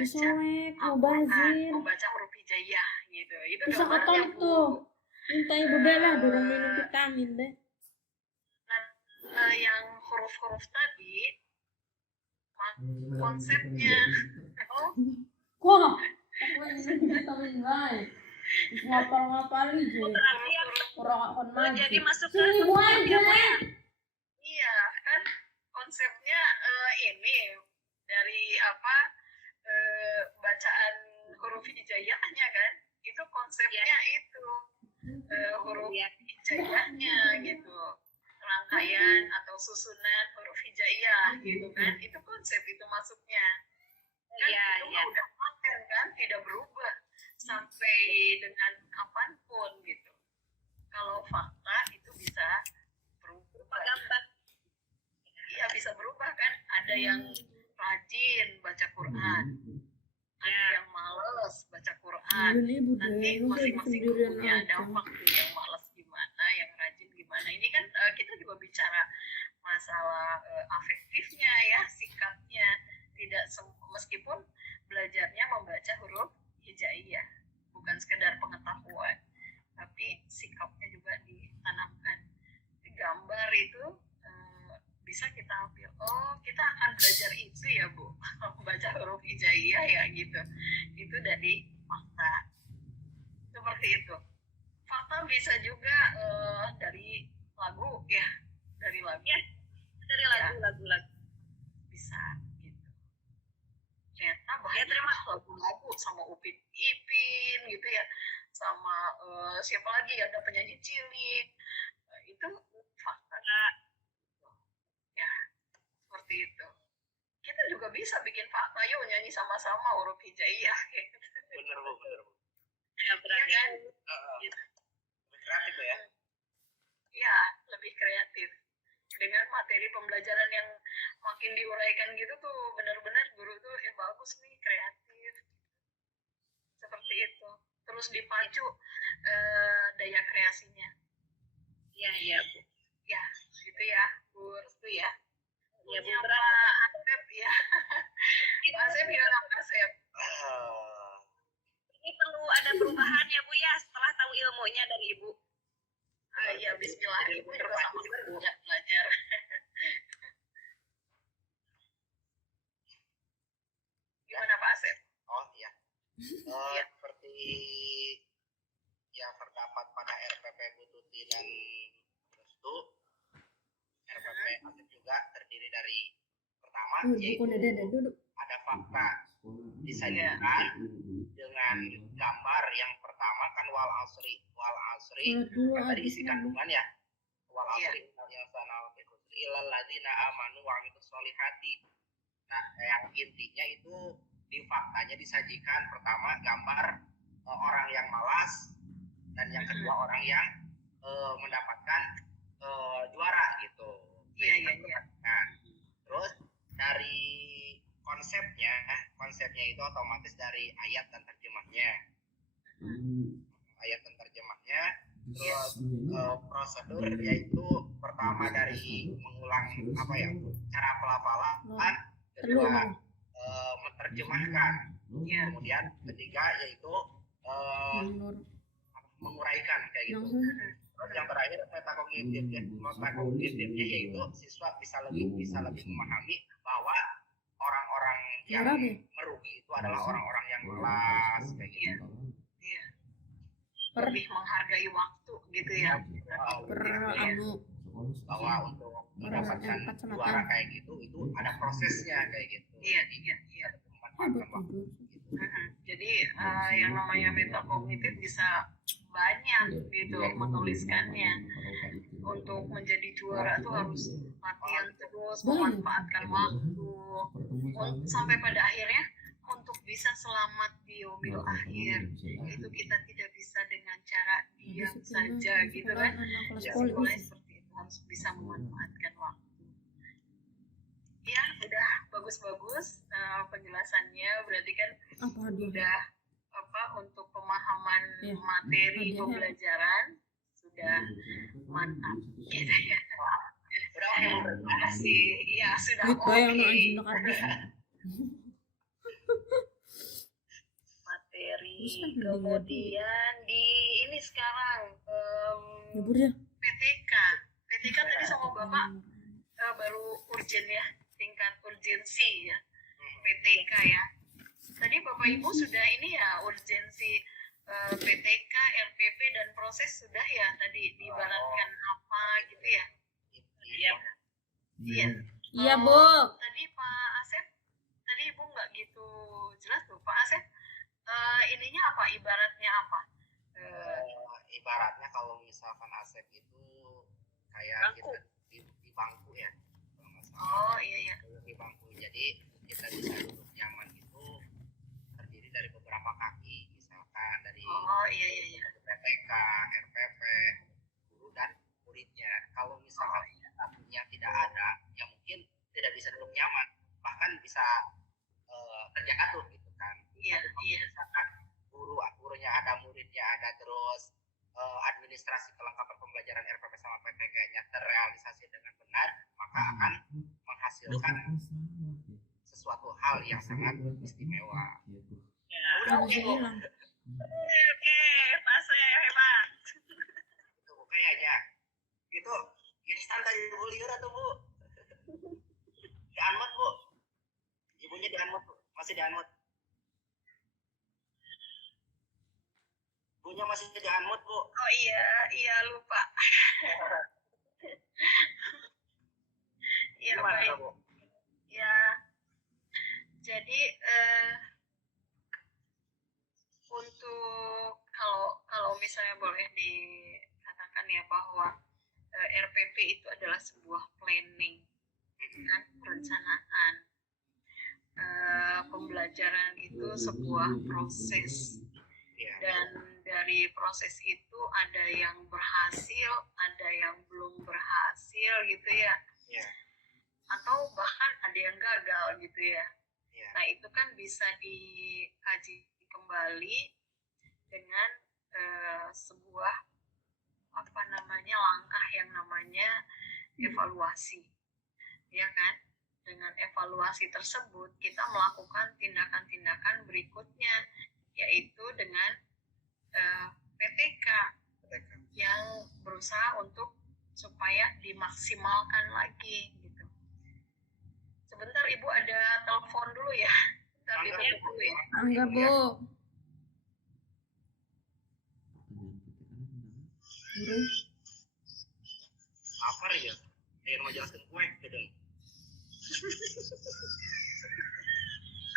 disolek, mau bazir. Membaca huruf hijaiyah gitu. Itu Bisa gambarnya Katolik Bu. tuh. Minta ibu deh lah, dorong minum vitamin deh. Nah, yang huruf-huruf tadi konsepnya. Oh, Wah, aku minum vitamin baik. Ngapal-ngapali je. Orang akan maju. Jadi masuk ke Sini Bu aja. iya kan konsepnya ini dari apa bacaan huruf hijaiyahnya kan itu konsepnya itu huruf hijaiyahnya gitu, rangkaian atau susunan huruf hijaiyah gitu kan, itu konsep itu masuknya kan itu mah udah paten kan, tidak berubah sampai dengan kapanpun gitu. Kalau fakta itu bisa berubah. Iya bisa berubah kan. Ada yang rajin baca Quran, ada yang males baca Quran. Nanti masing-masing punya dampak tuh, yang males gimana, yang rajin gimana. Ini kan kita juga bicara masalah afektifnya ya, sikapnya. Tidak meskipun belajarnya membaca huruf hijaiyah, bukan sekedar pengetahuan, tapi sikapnya juga ditanamkan. Gambar itu bisa kita ambil, oh kita akan belajar itu ya Bu, baca huruf hijaiyah ya gitu. Itu dari fakta. Seperti itu. Fakta bisa juga dari lagu ya, dari lagu. Ya, dari lagu. Bisa gitu. Ternyata banyak lagu-lagu sama Upin Ipin gitu ya, sama siapa lagi, ada penyanyi cilik, itu fakta ya, seperti itu. Kita juga bisa bikin fakta, yuk nyanyi sama-sama huruf hijaiyah gitu. Bener Bu. Ya berarti kan Lebih kreatif ya. ya lebih kreatif dengan materi pembelajaran yang makin diuraikan gitu tuh benar-benar guru tuh bagus nih, kreatif seperti itu, terus dipacu daya kreasinya. Iya Bu. Ya gitu ya Bu Restu ya. Ya Bu, Punya berapa? Pak Asep ya. Pak Asep gimana Pak Asep? Ini perlu ada perubahan ya Bu ya setelah tahu ilmunya dari Ibu. Ya Bismillah, Ibu juga sama belajar. Gimana Pak Asep? Oh iya. Iya. Seperti yang terdapat pada RPP Bu Tuti dan Restu, RPP Asep juga terdiri dari pertama yaitu ada fakta disajikan dengan gambar. Yang pertama kan wal asri kan tadi isi kandungan ya, wal asri yang sanal ilal ladina amanu wa amilus solihati. Nah, yang intinya itu di faktanya disajikan pertama gambar orang yang malas, dan yang kedua orang yang mendapatkan juara gitu. Iya. Nah, terus dari konsepnya itu otomatis dari ayat dan terjemahnya. Terus prosedur yaitu pertama dari mengulang cara pelafalan, kedua menerjemahkan, kemudian ketiga yaitu menguraikan kayak gitu. Terus yang terakhir metakognitifnya yaitu siswa bisa lebih memahami bahwa orang-orang yang merugi itu adalah orang-orang yang malas kayak gitu. Iya. Lebih menghargai waktu gitu ya. Bahwa untuk mendapatkan juara kayak gitu itu ada prosesnya kayak gitu. Iya. Memanfaatkan waktu gitu. Jadi yang namanya metakognitif bisa banyak gitu menuliskannya. Untuk menjadi juara tuh harus latihan terus, memanfaatkan waktu, sampai pada akhirnya untuk bisa selamat di yaumil akhir itu kita tidak bisa dengan cara diam saja gitu kan. Sekolah seperti itu harus bisa memanfaatkan waktu. Ya udah bagus-bagus penjelasannya, berarti kan udah untuk pemahaman materi pembelajaran sudah mantap gitu ya. Udah oke, Terima kasih. Ya sudah oke. Materi kemudian di ini sekarang PTK tadi sama Bapak baru urgen ya, tingkat urgensi ya PTK ya. Tadi Bapak Ibu sudah ini ya urgensi PTK, RPP dan proses sudah ya tadi diibaratkan apa gitu ya. Iya Bu. Tadi Pak Asep, tadi Ibu nggak gitu jelas tuh Pak Asep. Ininya apa? Ibaratnya apa? Ibaratnya kalau misalkan Asep itu kayak kita di bangku ya. Oh iya. Di bangku. Jadi kita bisa duduk nyaman itu terdiri dari beberapa kaki, misalkan dari PTK, RPP, guru dan muridnya. Kalau misalkan kakinya tidak ada, ya mungkin tidak bisa duduk nyaman, bahkan bisa terjatuh gitu kan. Iya. Misalkan gurunya ada, muridnya ada, terus administrasi kelengkapan pembelajaran RPP sama PTK-nya terrealisasi dengan benar, maka akan menghasilkan sesuatu hal yang sangat istimewa. Oke, Pak saya hebat. Itu kayaknya. Itu instan dari Bu Liur atau Bu? Di unmute Bu. Ibunya di unmute Bu. Masih di unmute. Ibunya masih di unmute Bu. Oh iya lupa. Iya baik. Bu? Ya. Jadi untuk kalau misalnya boleh dikatakan ya bahwa RPP itu adalah sebuah planning, kan, perencanaan. Pembelajaran itu sebuah proses, dan dari proses itu ada yang berhasil, ada yang belum berhasil gitu ya. Iya. atau bahkan ada yang gagal gitu ya. Iya. Nah itu kan bisa dikaji kembali dengan sebuah langkah yang namanya evaluasi, ya kan? Dengan evaluasi tersebut kita melakukan tindakan-tindakan berikutnya, yaitu dengan PTK yang berusaha untuk supaya dimaksimalkan lagi gitu. Sebentar Ibu ada telepon dulu ya. Bentar ditutup dulu ya. Enggak, Bu. Burung. Lapar ya? Ayo mau jelaskan kue, gitu.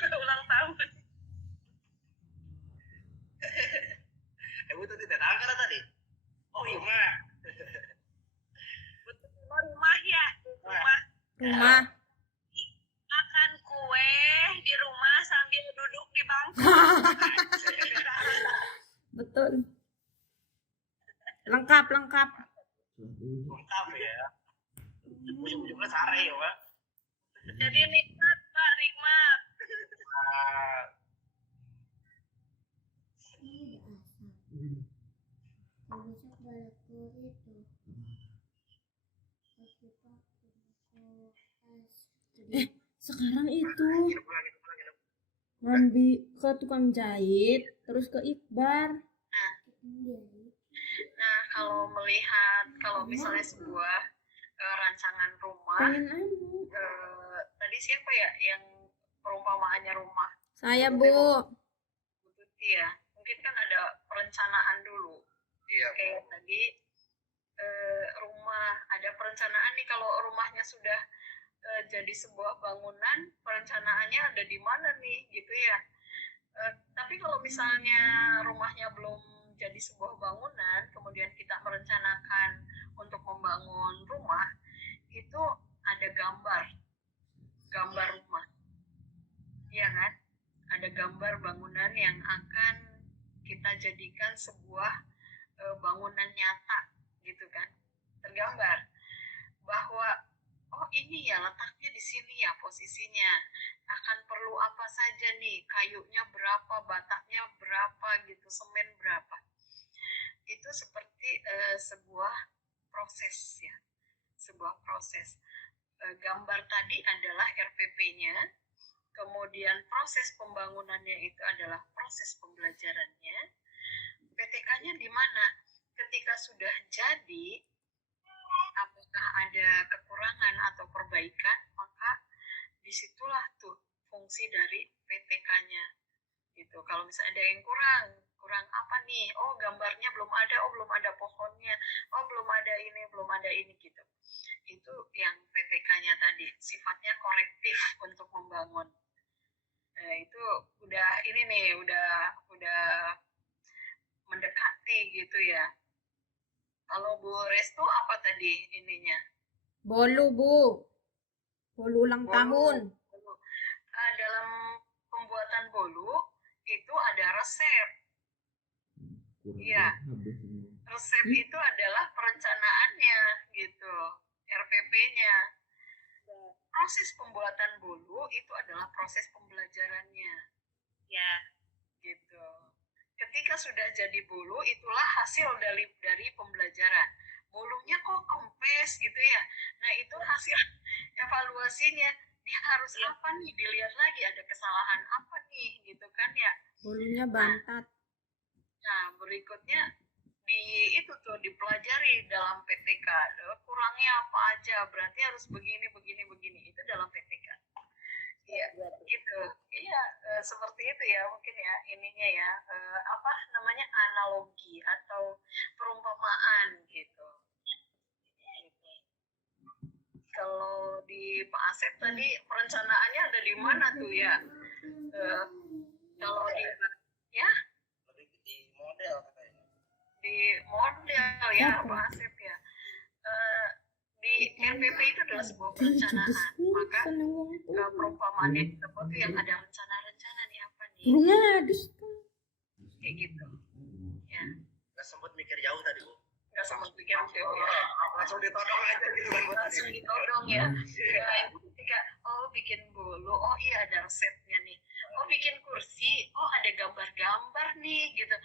Ulang tahun. Ibu tuh tidak tahu kan tadi? Oh iya, mah. Betul, rumah ya, rumah. Rumah. Makan kue di rumah sambil duduk di bangku. Betul. Lengkap. Lengkap ya. Ujung-ujungnya sare ya, Pak. Jadi nikmat, Pak, nikmat. Sekarang itu ngambil ke tukang jahit, terus ke Iqbar. Nah, kalau misalnya sebuah rancangan rumah, Pengen anu. tadi siapa ya yang perumpamaannya rumah? Saya, Bu. Bu Tuti ya. Mungkin kan ada perencanaan dulu. Iya. Kayak tadi rumah, ada perencanaan nih kalau rumahnya sudah jadi sebuah bangunan, perencanaannya ada di mana nih gitu ya. Tapi kalau misalnya rumahnya belum jadi sebuah bangunan, kemudian kita merencanakan untuk membangun rumah, itu ada gambar rumah, iya kan? Ada gambar bangunan yang akan kita jadikan sebuah bangunan nyata, gitu kan? Tergambar bahwa oh ini ya letaknya di sini ya posisinya, akan perlu apa saja nih, kayunya berapa, bataknya berapa gitu, semen berapa. Itu seperti sebuah proses ya, sebuah proses. Gambar tadi adalah RPP-nya, kemudian proses pembangunannya itu adalah proses pembelajarannya. PTK-nya di mana? Ketika sudah jadi, apakah ada kekurangan atau perbaikan, maka disitulah tuh fungsi dari PTK-nya gitu. Kalau misalnya ada yang kurang apa nih, oh gambarnya belum ada, oh belum ada pohonnya, oh belum ada ini gitu. Itu yang PTK-nya tadi, sifatnya korektif untuk membangun. Itu udah ini nih, udah mendekati gitu ya. Kalau Bu Restu apa tadi ininya? Bolu, Bu. Bolu ulang tahun. Dalam pembuatan bolu itu ada resep. Iya. Resep itu adalah perencanaannya gitu, RPP-nya. Proses pembuatan bolu itu adalah proses pembelajarannya. Ya. Gitu. Ketika sudah jadi bolu, itulah hasil dari pembelajaran. Bolunya kok kempes gitu ya. Nah, itu hasil evaluasinya. Dia harus apa nih? Dilihat lagi ada kesalahan apa nih gitu kan ya. Bolunya bantat. Nah, berikutnya dipelajari dalam PTK. Kurangnya apa aja? Berarti harus begini. Itu dalam PTK. Iya, gitu. Iya, seperti itu ya mungkin ya ininya ya. Apa namanya, analogi atau perumpamaan gitu. Kalau di Pak Asep tadi perencanaannya ada di mana tuh ya? Kalau di ya Lebih di model katanya. di model ya Pak Asep ya. Di RPP itu adalah sebuah perencanaan, maka perumpamaan yang tersebut tuh yang ada rencana nih apa nih, Burungnya adus. kayak gitu ya. Nggak sempat mikir jauh tadi, Bu. Nggak sempat bikin teori ya. Langsung ditodong aja gitu kan buat Langsung ditodong ya. Ya, itu ketika bikin bulu, iya ada resepnya nih. Bikin kursi, ada gambar-gambar nih gitu.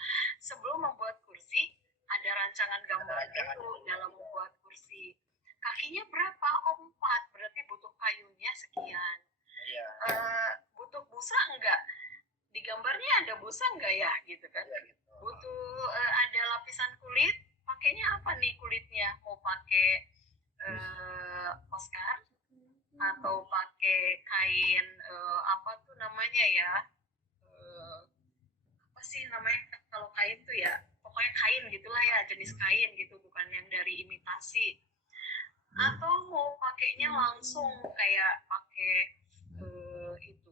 Sebelum membuat kursi, ada rancangan gambar itu dalam membuat kursi. Kakinya berapa? 4. Berarti butuh kayunya sekian. Iya. Butuh busa enggak? Di gambarnya ada busa enggak ya gitu kan? Butuh ada lapisan kulit, pakainya apa nih kulitnya? Mau pakai Oscar atau pakai kain apa tuh namanya ya? Apa sih namanya kalau kain tuh ya? Pokoknya kain gitulah ya, jenis kain gitu, bukan yang dari imitasi. Atau mau pakainya langsung kayak pakai itu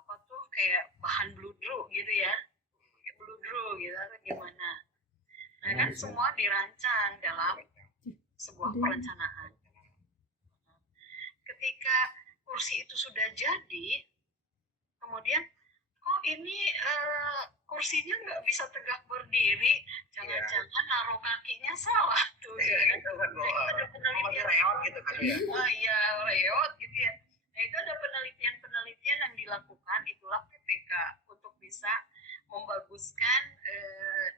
apa tuh kayak bahan bludru gitu ya, kayak bludru gitu atau gimana. Nah kan semua dirancang dalam sebuah perencanaan. Ketika kursi itu sudah jadi, kemudian kok ini kursinya nggak bisa tegak berdiri, jangan-jangan naruh kakinya salah tuh ya kan? Ada penelitian reot gitu kan ya. Iya reot gitu ya. Nah itu ada penelitian yang dilakukan, itulah PPK untuk bisa membaguskan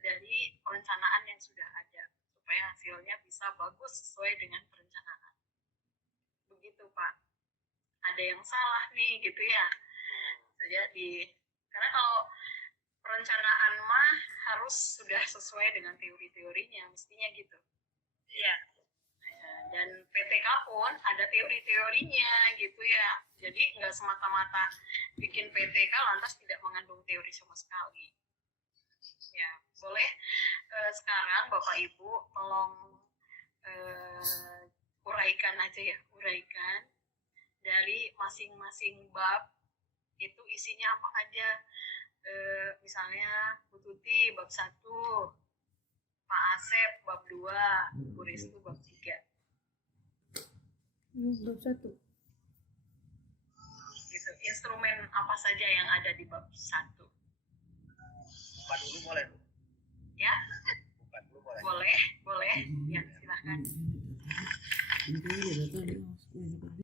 dari perencanaan yang sudah ada supaya hasilnya bisa bagus sesuai dengan perencanaan. Begitu Pak. Ada yang salah nih gitu ya. Jadi karena kalau perencanaan mah harus sudah sesuai dengan teori-teorinya, mestinya gitu. Iya. Dan PTK pun ada teori-teorinya gitu ya. Jadi nggak semata-mata bikin PTK lantas tidak mengandung teori sama sekali. Ya, boleh sekarang Bapak Ibu tolong uraikan aja ya, uraikan dari masing-masing bab itu isinya apa aja. Misalnya Bu Tuti bab 1, Pak Asep bab 2, Bu Restu bab 3. Bab 1. Gitu. Instrumen apa saja yang ada di bab 1? Buka dulu boleh Bu? Ya, Buka dulu boleh. boleh. Ya, silahkan. Ini kayaknya udah tadi, Mas.